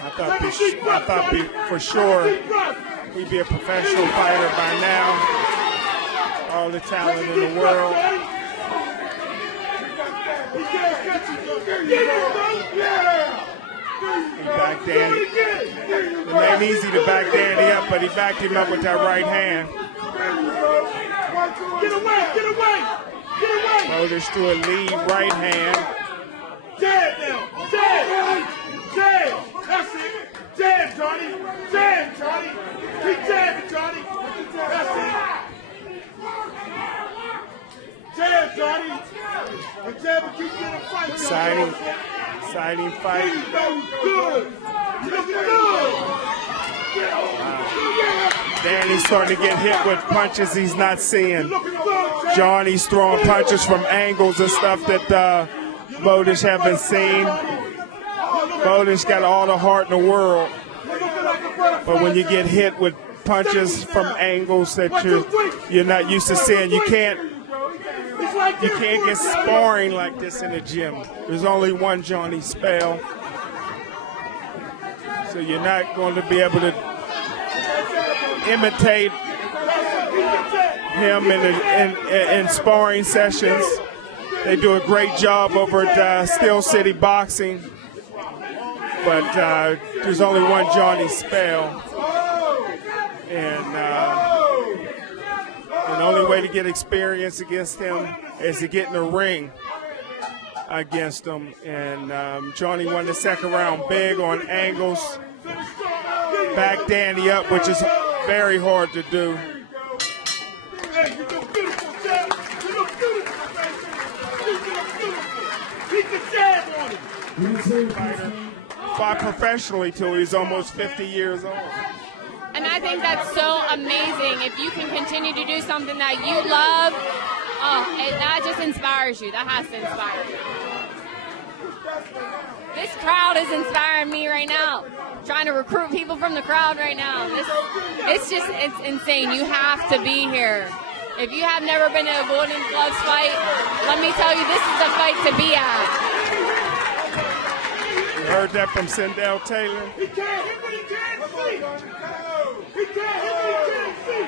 I thought for sure he'd be a professional fighter by now. All the talent in the world. He backed Danny. It ain't easy to back Danny up, but he backed him up with that right hand. Get away, get away, get away. Bowditch threw a lead right hand. Jab now, jab, jab. That's it. Jab, Johnny. Jab, Johnny. Keep jabbing, Johnny. That's it. Jab, Johnny. The jab will keep getting a fight. Exciting fight. Good. You looking good. Danny's starting to get hit with punches he's not seeing. Johnny's throwing punches from angles and stuff that Bowditch haven't seen. Bowditch got all the heart in the world. But when you get hit with punches from angles that you're not used to seeing, you can't get sparring like this in the gym. There's only one Johnny Spell. So you're not going to be able to imitate him in sparring sessions. They do a great job over at Steel City Boxing. But there's only one Johnny Spell. And the only way to get experience against him is to get in the ring against him. And Johnny won the second round big on angles. Back Danny up, which is very hard to do. Hey, you look beautiful, Jab. You look beautiful, baby. Keep the jab on him. Fighter fought professionally till he was almost 50 years old. And I think that's so amazing. If you can continue to do something that you love, that just inspires you. That has to inspire you. This crowd is inspiring me right now. Trying to recruit people from the crowd right now. It's insane. You have to be here. If you have never been to a Golden Gloves fight, let me tell you, this is the fight to be at. You heard that from Sindel Taylor. He can't hit what he can't see. He can't hit what he can't see.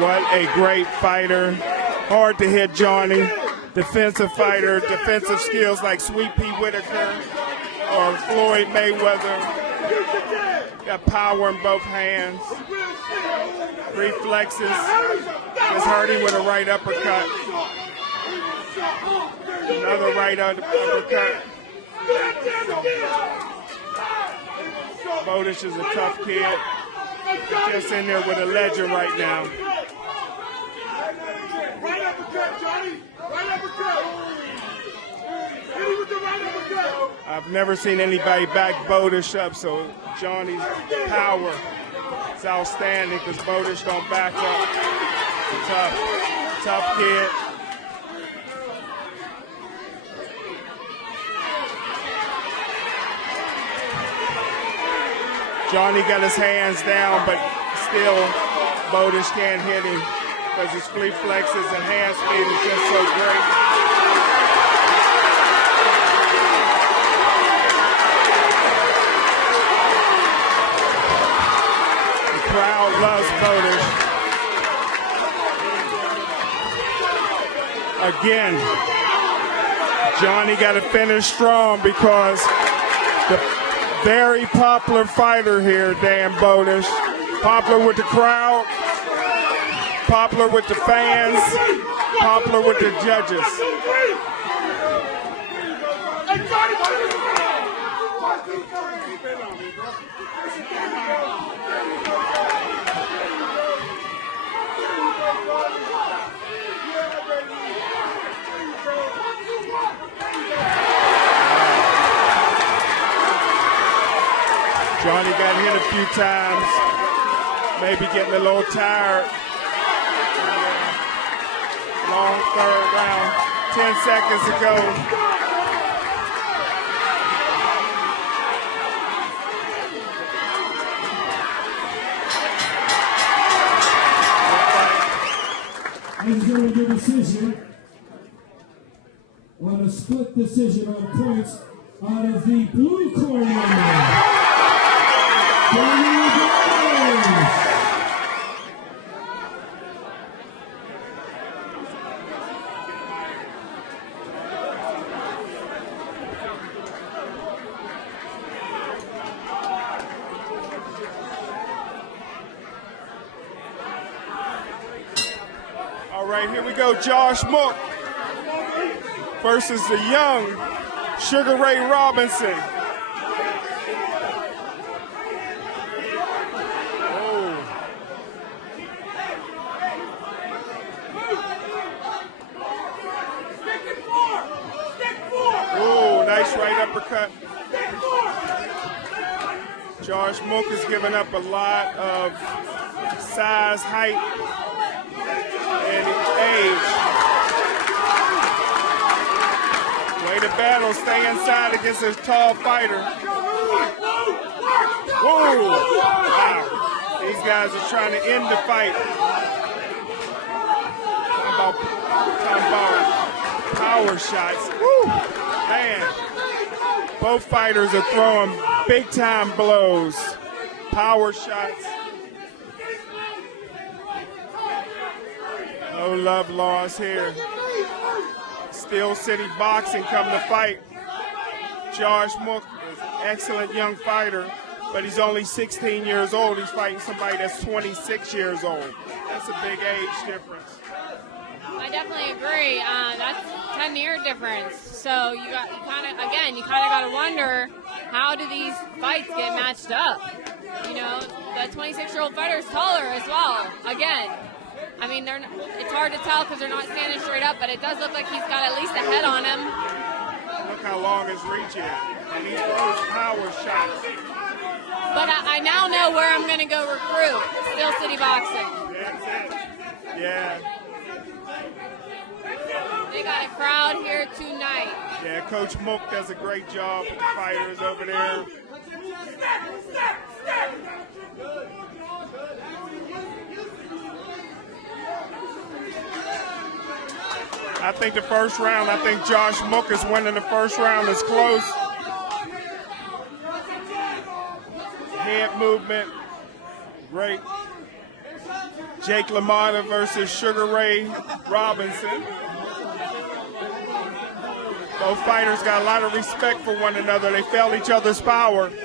What a great fighter. Hard to hit Johnny. Defensive fighter, defensive skills like Sweet Pea Whitaker or Floyd Mayweather. Got power in both hands. Reflexes. Just hurt him with a right uppercut. Another right uppercut. Bowditch is a tough kid. Just in there with a legend right now. Right uppercut, Johnny. Right uppercut. Hit him with the right uppercut. I've never seen anybody back Bowditch up, so Johnny's power is outstanding because Bowditch don't back up. Tough kid. Johnny got his hands down, but still Bowditch can't hit him because his reflexes and hand speed is just so great. The crowd loves Bowditch. Again, Johnny got to finish strong because the very popular fighter here, Dan Bowditch. Popular with the crowd, popular with the fans, popular with the judges. Johnny got hit a few times, maybe getting a little tired. Long third round, 10 seconds to go. is going to be a decision on a split decision on points out of the blue corner. All right, here we go. Josh Mook versus the young Sugar Ray Robinson. Oh, nice right uppercut. Josh Mook has given up a lot of size, height, and age. Way to battle, stay inside against this tall fighter. Whoa! Wow. These guys are trying to end the fight. Talking about power shots. Woo! Man. Both fighters are throwing big time blows. Power shots. No love lost here. Steel City Boxing come to fight. Josh Mook is an excellent young fighter, but he's only 16 years old. He's fighting somebody that's 26 years old. That's a big age difference. I definitely agree. That's 10-year difference. So you kind of got to wonder, how do these fights get matched up? You know, the 26-year-old fighter is taller as well. Again, I mean, it's hard to tell because they're not standing straight up, but it does look like he's got at least a head on him. Look how long his reach is, and he throws power shots. But I now know where I'm going to go recruit. Steel City Boxing. That's it. Yeah. They got a crowd here tonight. Yeah, Coach Mook does a great job with the fighters over there. I think the first round, I think Josh Mook is winning the first round. It's close. Head movement, great. Jake LaMotta versus Sugar Ray Robinson. Both fighters got a lot of respect for one another. They felt each other's power. Good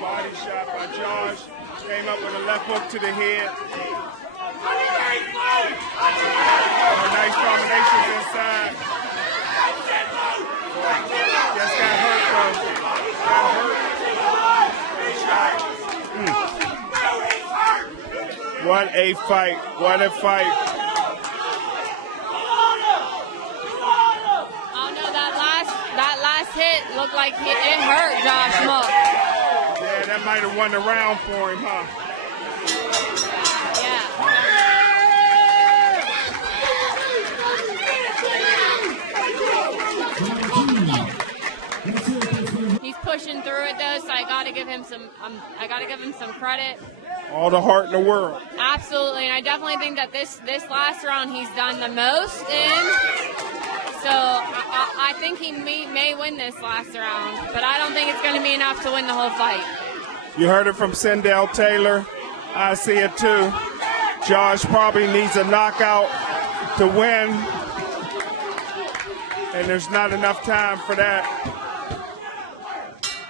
body shot by Josh. Came up with a left hook to the head. Nice combinations inside. Just got hurt though. Got hurt. What a fight. What a fight. Oh no, that last hit looked like it hurt Josh Mook. Yeah, that might have won the round for him, huh? Yeah. He's pushing through it though, so I gotta give him some credit. All the heart in the world. Absolutely, and I definitely think that this last round he's done the most in. So I think he may win this last round, but I don't think it's going to be enough to win the whole fight. You heard it from Sindel Taylor. I see it too. Josh probably needs a knockout to win, and there's not enough time for that.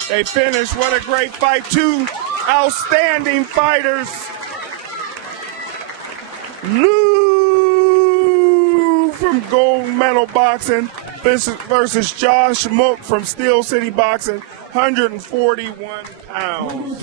They finished. What a great fight. Two outstanding fighters. Lou from Gold Medal Boxing versus Josh Mook from Steel City Boxing, 141 pounds.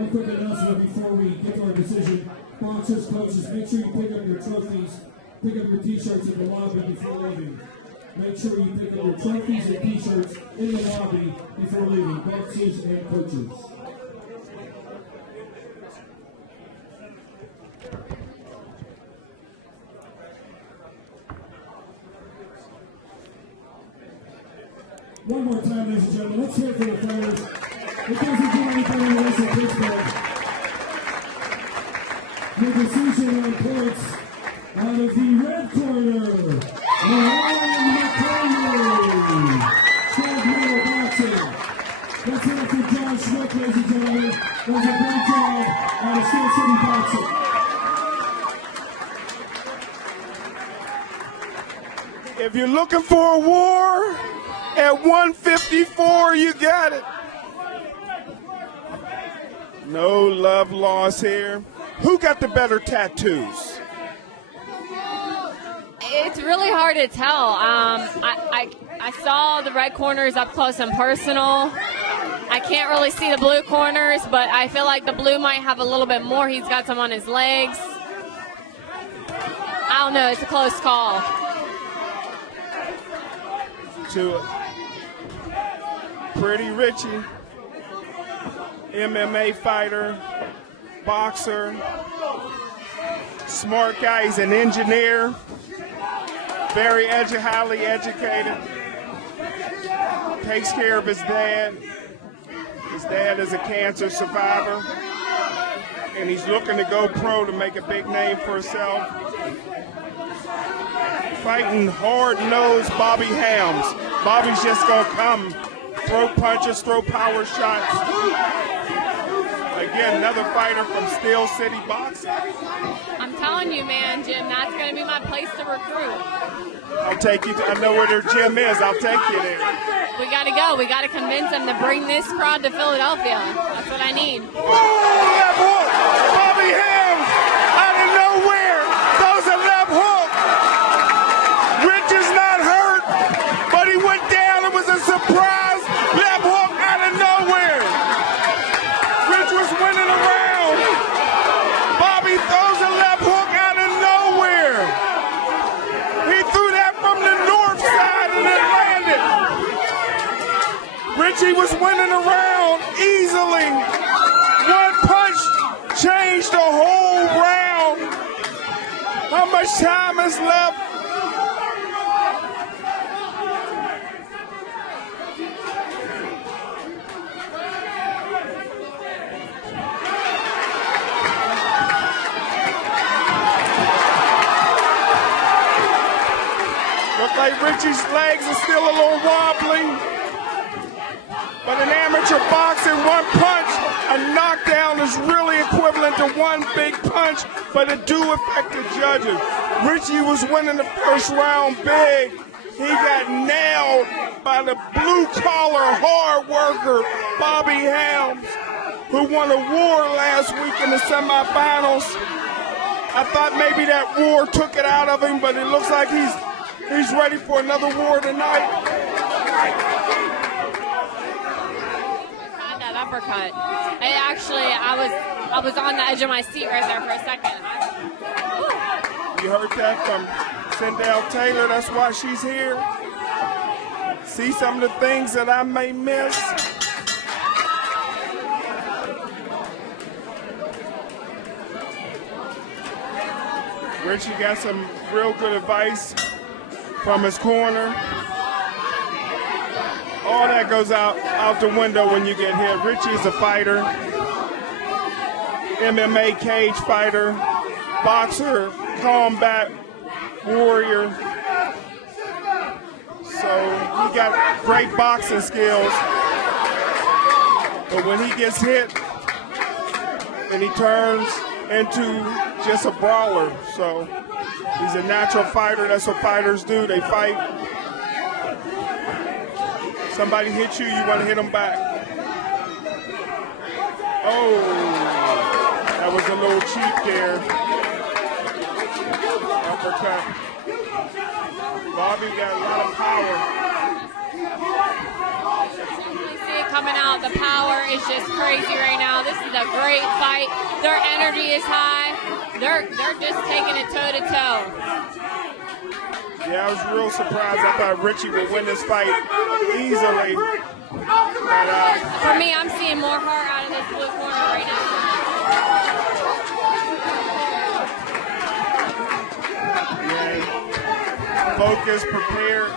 One quick announcement before we get to our decision. Boxers, coaches, make sure you pick up your trophies, pick up your t-shirts in the lobby before leaving. Make sure you pick up your trophies and t-shirts in the lobby before leaving, boxers and coaches. One more time, ladies and gentlemen, let's hear it for the fighters. It doesn't do anything in the rest of Pittsburgh. Your decision on points out of the red corner, Ryan McCartney. Stag Metal Boxing. Let's hear it for John Schmidt, ladies and gentlemen. Does a great job out of Steel City Boxing. If you're looking for a war, at 154, you got it. No love lost here. Who got the better tattoos? It's really hard to tell. I saw the red corners up close and personal. I can't really see the blue corners, but I feel like the blue might have a little bit more. He's got some on his legs. I don't know. It's a close call. To Pretty Richie, MMA fighter, boxer, smart guy. He's an engineer, very highly educated, takes care of his dad. His dad is a cancer survivor, and he's looking to go pro to make a big name for himself. Fighting hard-nosed Bobby Hams. Bobby's just going to come, throw punches, throw power shots. Again, another fighter from Steel City Boxing. I'm telling you, man, Jim, that's going to be my place to recruit. I'll take you to, I know where their gym is. I'll take you there. We got to go. We got to convince them to bring this crowd to Philadelphia. That's what I need. Oh, left hook! Bobby Hams out of nowhere throws a left hook. Rich is not hurt, but he went down. It was a surprise left hook out of nowhere. Rich was winning a round. Bobby throws a left hook out of nowhere. He threw that from the north side and it landed. Richie was winning a round easily. One punch changed the whole round. How much time is left? Look like Richie's legs are still a little wobbly. But in amateur boxing, one punch, a knockdown is really equivalent to one big punch, but it do affect the judges. Richie was winning the first round big. He got nailed by the blue-collar hard worker, Bobby Hams, who won a war last week in the semifinals. I thought maybe that war took it out of him, but it looks like he's ready for another war tonight. Uppercut. I was on the edge of my seat right there for a second. You heard that from Sindel Taylor. That's why she's here. See some of the things that I may miss. Richie got some real good advice from his corner. All that goes out the window when you get hit. Richie is a fighter, MMA cage fighter, boxer, combat warrior. So he got great boxing skills. But when he gets hit, and he turns into just a brawler. So he's a natural fighter. That's what fighters do. They fight. Somebody hits you, you want to hit them back. Oh, that was a little cheap there. Uppercut. Bobby got a lot of power. I see a coming out. The power is just crazy right now. This is a great fight. Their energy is high. They're just taking it toe to toe. Yeah, I was real surprised. I thought Richie would win this fight easily. But, for me, I'm seeing more heart out of this blue corner right now. Yeah, focused, prepared,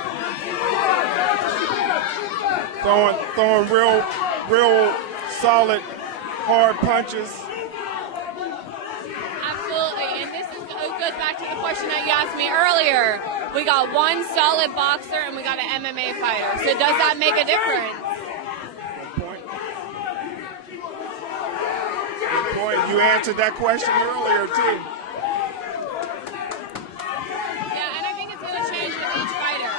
throwing real solid, hard punches. Absolutely, and this goes back to the question that you asked me earlier. We got one solid boxer and we got an MMA fighter. So does that make a difference? Good point. You answered that question earlier, too. Yeah, and I think it's going to change with each fighter.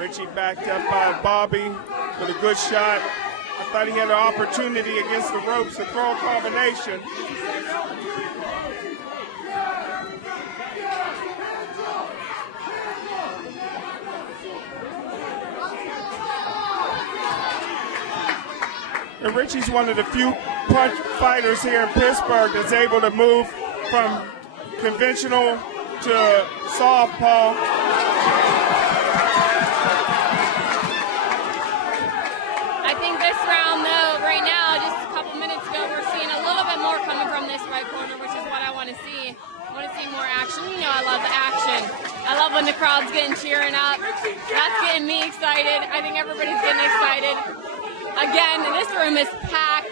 Richie backed up by Bobby with a good shot. I thought he had an opportunity against the ropes to throw a combination. And Richie's one of the few punch fighters here in Pittsburgh that's able to move from conventional to southpaw. I think this round, though, right now, just a couple minutes ago, we're seeing a little bit more coming from this right corner, which is what I want to see. I want to see more action. You know I love the action. I love when the crowd's getting cheering up. That's getting me excited. I think everybody's getting excited. Again, this room is packed,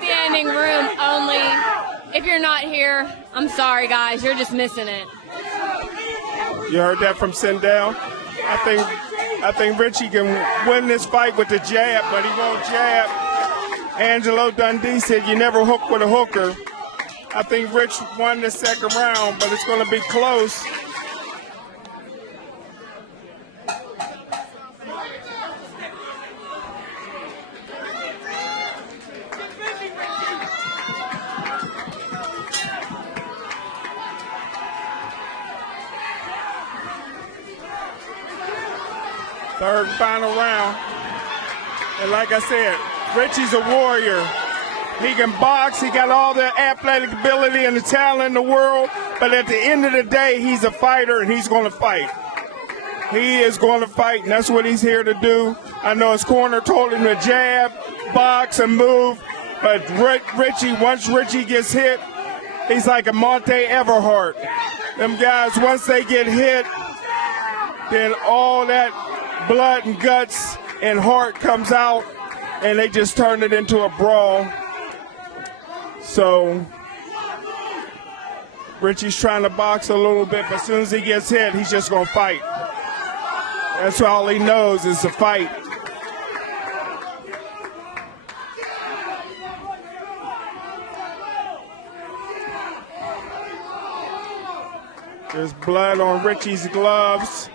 standing room only. If you're not here, I'm sorry, guys. You're just missing it. You heard that from Sindel? I think Richie can win this fight with the jab, but he won't jab. Angelo Dundee said you never hook with a hooker. I think Rich won the second round, but it's going to be close. Third and final round. And like I said, Richie's a warrior. He can box. He got all the athletic ability and the talent in the world. But at the end of the day, he's a fighter, and he's going to fight. He is going to fight, and that's what he's here to do. I know his corner told him to jab, box, and move. But Richie, once Richie gets hit, he's like a Monte Everhart. Them guys, once they get hit, then all that blood and guts and heart comes out, and they just turn it into a brawl. So Richie's trying to box a little bit, but as soon as he gets hit, he's just going to fight. That's all he knows is to fight. There's blood on Richie's gloves.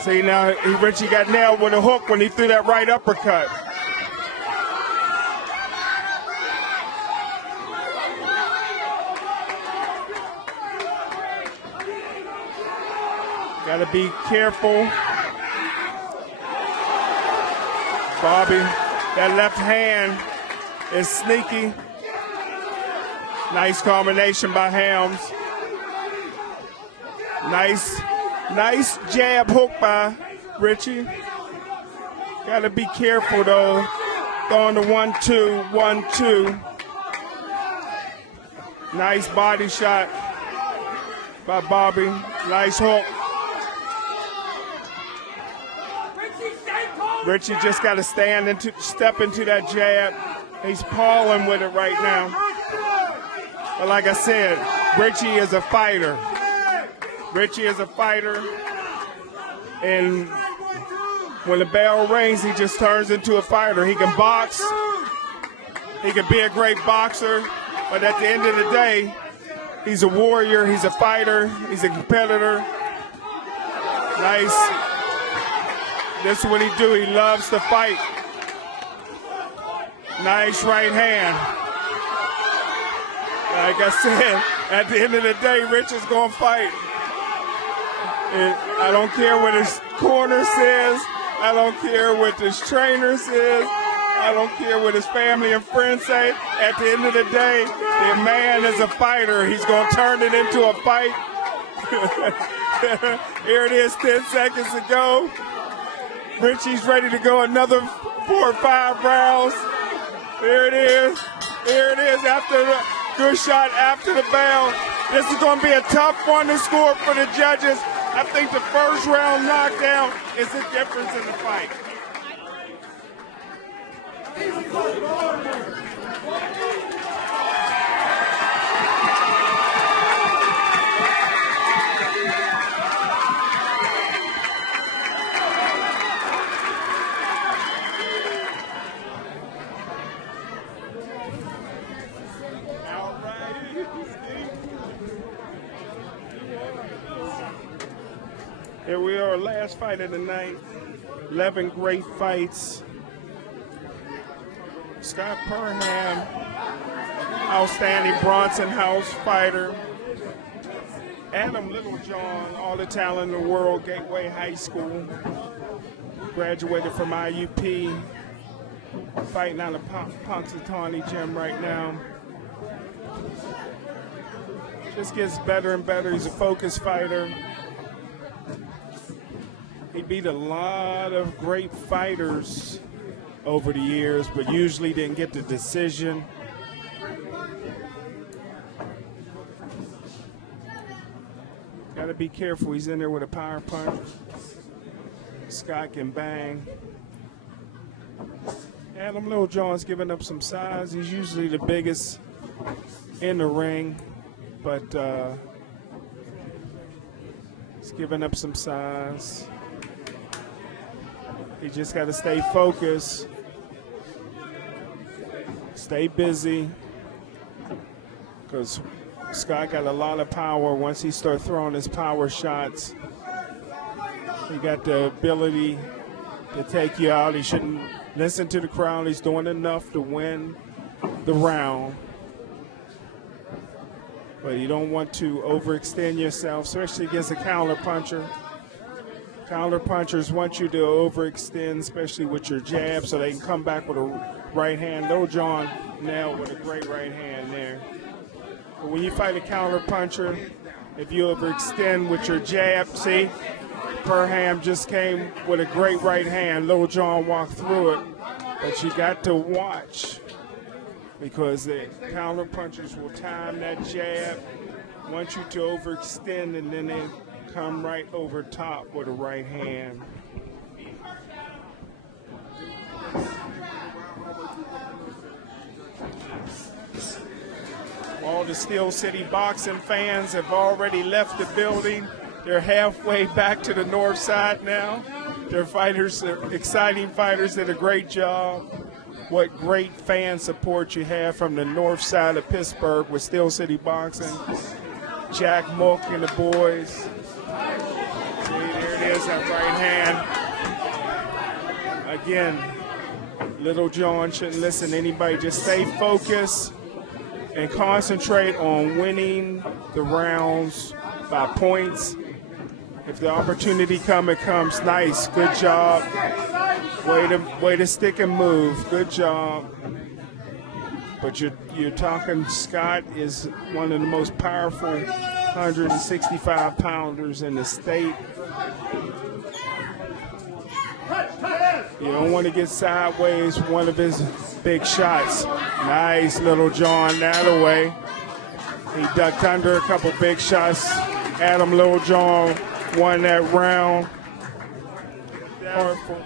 See, now Richie got nailed with a hook when he threw that right uppercut. Got to be careful. Bobby, that left hand is sneaky. Nice combination by Helms. Nice jab hook by Richie. Got to be careful though. Throwing the 1-2, 1-2. Nice body shot by Bobby. Nice hook. Richie just got to step into that jab. He's pawing with it right now. But like I said, Richie is a fighter. Richie is a fighter. And when the bell rings, he just turns into a fighter. He can box. He can be a great boxer. But at the end of the day, he's a warrior. He's a fighter. He's a competitor. Nice. This is what he do. He loves to fight. Nice right hand. Like I said, at the end of the day, Rich is going to fight. I don't care what his corner says. I don't care what his trainer says. I don't care what his family and friends say. At the end of the day, the man is a fighter. He's going to turn it into a fight. Here it is, 10 seconds to go. Richie's ready to go another 4 or 5 rounds. There it is. Here it is after the good shot after the bell. This is going to be a tough one to score for the judges. I think the first round knockdown is the difference in the fight. Here we are, last fight of the night. 11 great fights. Scott Perham, outstanding Bronson House fighter. Adam Littlejohn, all the talent in the world, Gateway High School. Graduated from IUP. Fighting out of Punxsutawney Gym right now. Just gets better and better. He's a focused fighter. He beat a lot of great fighters over the years, but usually didn't get the decision. Got to be careful. He's in there with a power punch. Scott can bang. Adam Littlejohn's giving up some size. He's usually the biggest in the ring, but he's giving up some size. He just got to stay focused, stay busy, because Scott got a lot of power. Once he starts throwing his power shots, he got the ability to take you out. He shouldn't listen to the crowd. He's doing enough to win the round. But you don't want to overextend yourself, especially against a counter puncher. Counter punchers want you to overextend, especially with your jab, so they can come back with a right hand. Littlejohn nailed with a great right hand there. But when you fight a counter puncher, if you overextend with your jab, see, Perham just came with a great right hand. Littlejohn walked through it, but you got to watch, because the counter punchers will time that jab, want you to overextend, and then they come right over top with a right hand. All the Steel City boxing fans have already left the building. They're halfway back to the north side now. They're fighters, exciting fighters, did a great job. What great fan support you have from the north side of Pittsburgh with Steel City Boxing. Jack Mook and the boys. See, there it is, that right hand. Again, Littlejohn shouldn't listen to anybody. Just stay focused and concentrate on winning the rounds by points. If the opportunity comes, it comes. Nice, good job. Way to stick and move. Good job. But you're talking, Scott is one of the most powerful 165 pounders in the state. You don't want to get sideways one of his big shots. Nice, Littlejohn that away. He ducked under a couple big shots. Adam Littlejohn won that round. Powerful.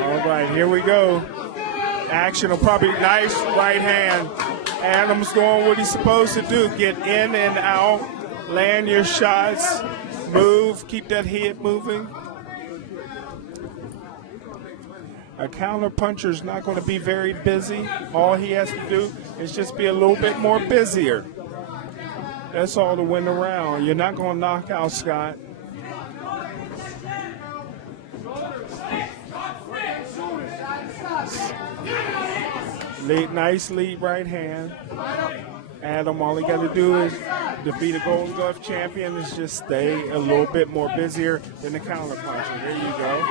All right, here we go. Action will probably nice right hand. Adam's doing what he's supposed to do. Get in and out, land your shots, move, keep that head moving. A counter puncher is not going to be very busy. All he has to do is just be a little bit more busier. That's all to win the round. You're not going to knock out Scott. Nice lead right hand. Adam, all he got to do is to be the Golden Glove champion is just stay a little bit more busier than the counter puncher. There you go.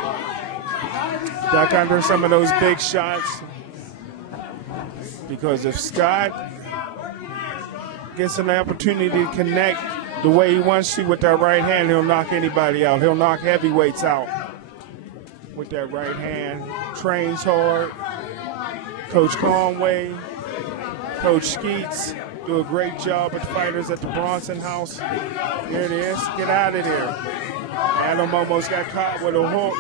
Duck under some of those big shots. Because if Scott gets an opportunity to connect the way he wants to with that right hand, he'll knock anybody out. He'll knock heavyweights out with that right hand. Trains hard. Coach Conway, Coach Skeets do a great job with fighters at the Bronson House. There it is. Get out of there. Adam almost got caught with a hook.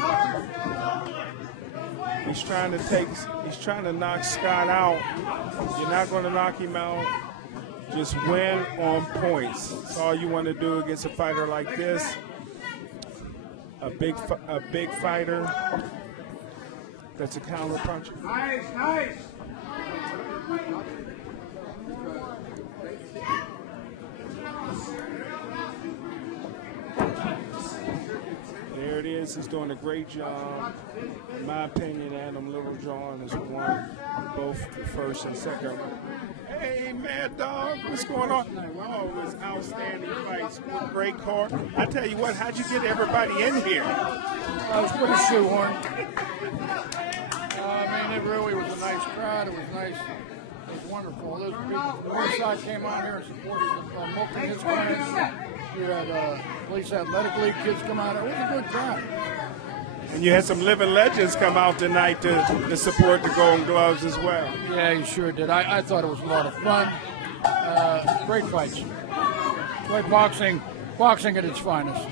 He's trying to knock Scott out. You're not going to knock him out. Just win on points. That's all you want to do against a fighter like this. A big fighter. That's a counter puncher. Nice, nice. There it is. He's doing a great job. In my opinion, Adam Littlejohn has won both the first and second. Hey, Mad Dog, what's going on? Oh, it was outstanding fights. Great card. I tell you what, how'd you get everybody in here? I was pretty shoehorned. It really was a nice crowd. It was nice. It was wonderful. Those people from Northside came on here and supported Mook and his friends. We had police athletic league kids come out. It was a good crowd. And you had some living legends come out tonight to support the Golden Gloves as well. Yeah, you sure did. I thought it was a lot of fun. Great fights. Great boxing at its finest.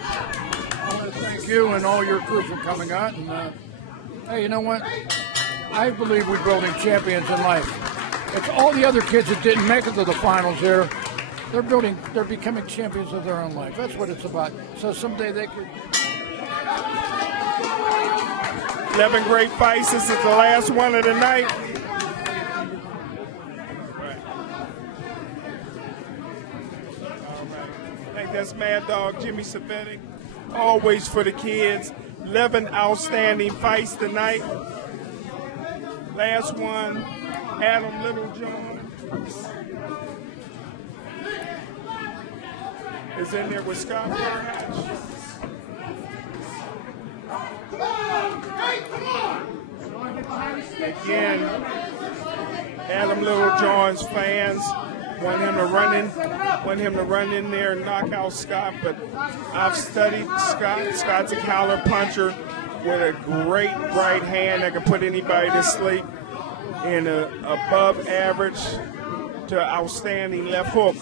I want to thank you and all your crew for coming out. And hey, you know what? I believe we're building champions in life. It's all the other kids that didn't make it to the finals here. They're becoming champions of their own life. That's what it's about. So someday they could. 11 great fights. This is the last one of the night. I think that's Mad Dog Jimmy Savetic. Always for the kids. 11 outstanding fights tonight. Last one, Adam Littlejohn is in there with Scott Burhatch. Again, Adam Littlejohn's fans want him to run in there and knock out Scott, but I've studied Scott. Scott's a counter puncher with a great right hand that can put anybody to sleep, and a above average to outstanding left hook.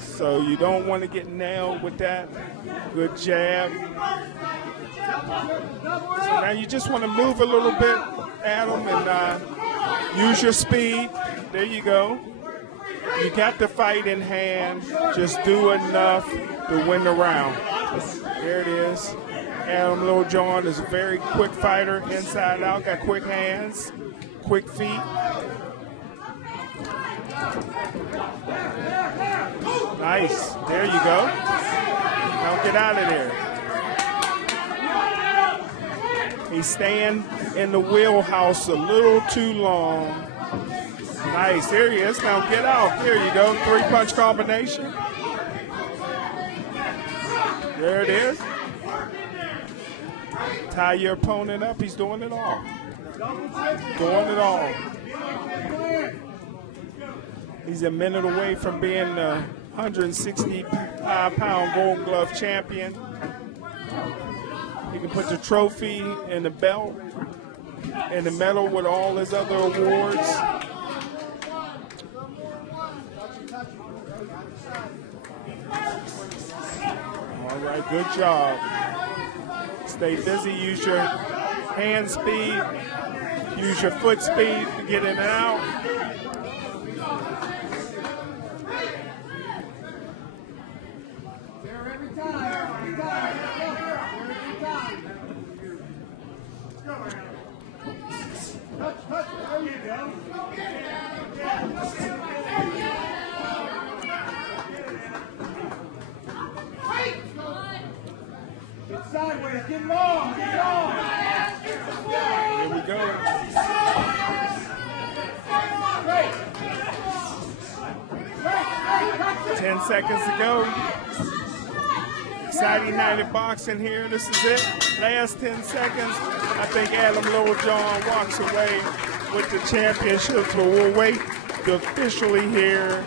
So you don't want to get nailed with that. Good jab. So now you just want to move a little bit, Adam, and use your speed. There you go. You got the fight in hand. Just do enough to win the round. There it is. Adam Littlejohn is a very quick fighter, inside out, got quick hands, quick feet. Nice. There you go. Now get out of there. He's staying in the wheelhouse a little too long. Nice. There he is. Now get out. There you go. 3-punch combination. There it is. Tie your opponent up. He's doing it all. Doing it all. He's a minute away from being the 165-pound Gold Glove champion. He can put the trophy and the belt and the medal with all his other awards. All right, good job. Stay busy, use your hand speed, use your foot speed to get in and out. Get sideways, get long, get long. Here we go. Great. 10 seconds to go. Exciting night at boxing here. This is it. Last 10 seconds. I think Adam Littlejohn walks away with the championship, but we'll wait to officially hear.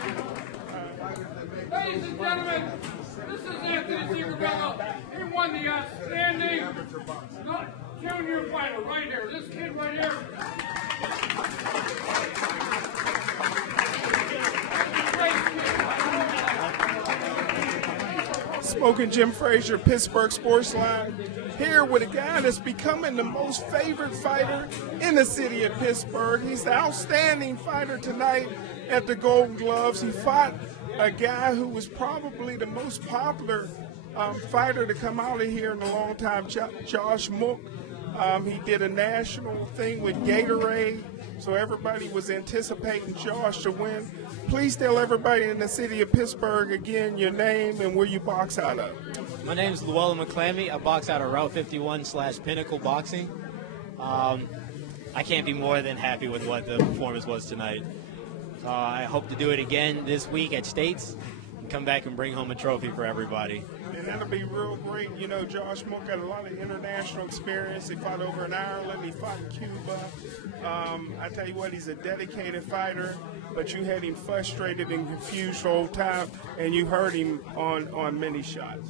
Ladies and gentlemen, this is Anthony Cigarello. He won the outstanding junior fighter right here. This kid right here. Smoking Jim Frazier, Pittsburgh Sports Line, here with a guy that's becoming the most favorite fighter in the city of Pittsburgh. He's the outstanding fighter tonight at the Golden Gloves. He fought a guy who was probably the most popular fighter to come out of here in a long time, Josh Mook. He did a national thing with Gatorade, so everybody was anticipating Josh to win. Please tell everybody in the city of Pittsburgh again your name and where you box out of. My name is Llewellyn McClammy. I box out of Route 51/Pinnacle Boxing. I can't be more than happy with what the performance was tonight. I hope to do it again this week at States and come back and bring home a trophy for everybody. And that'll be real great. You know, Josh Mook got a lot of international experience. He fought over in Ireland. He fought in Cuba. I tell you what, he's a dedicated fighter, but you had him frustrated and confused the whole time, and you heard him on many shots.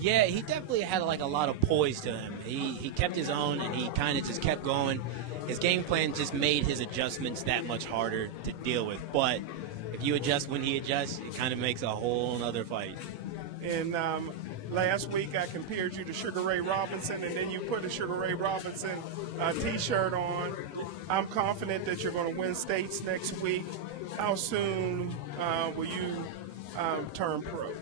Yeah, he definitely had like a lot of poise to him. He kept his own, and he kind of just kept going. His game plan just made his adjustments that much harder to deal with. But if you adjust when he adjusts, it kind of makes a whole other fight. And last week I compared you to Sugar Ray Robinson, and then you put a Sugar Ray Robinson T-shirt on. I'm confident that you're going to win States next week. How soon will you turn pro?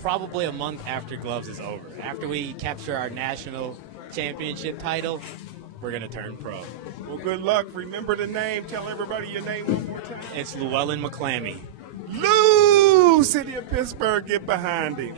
Probably a month after Gloves is over. After we capture our national championship title, we're going to turn pro. Well, good luck. Remember the name. Tell everybody your name one more time. It's Llewellyn McClammy. Lou, city of Pittsburgh, get behind him.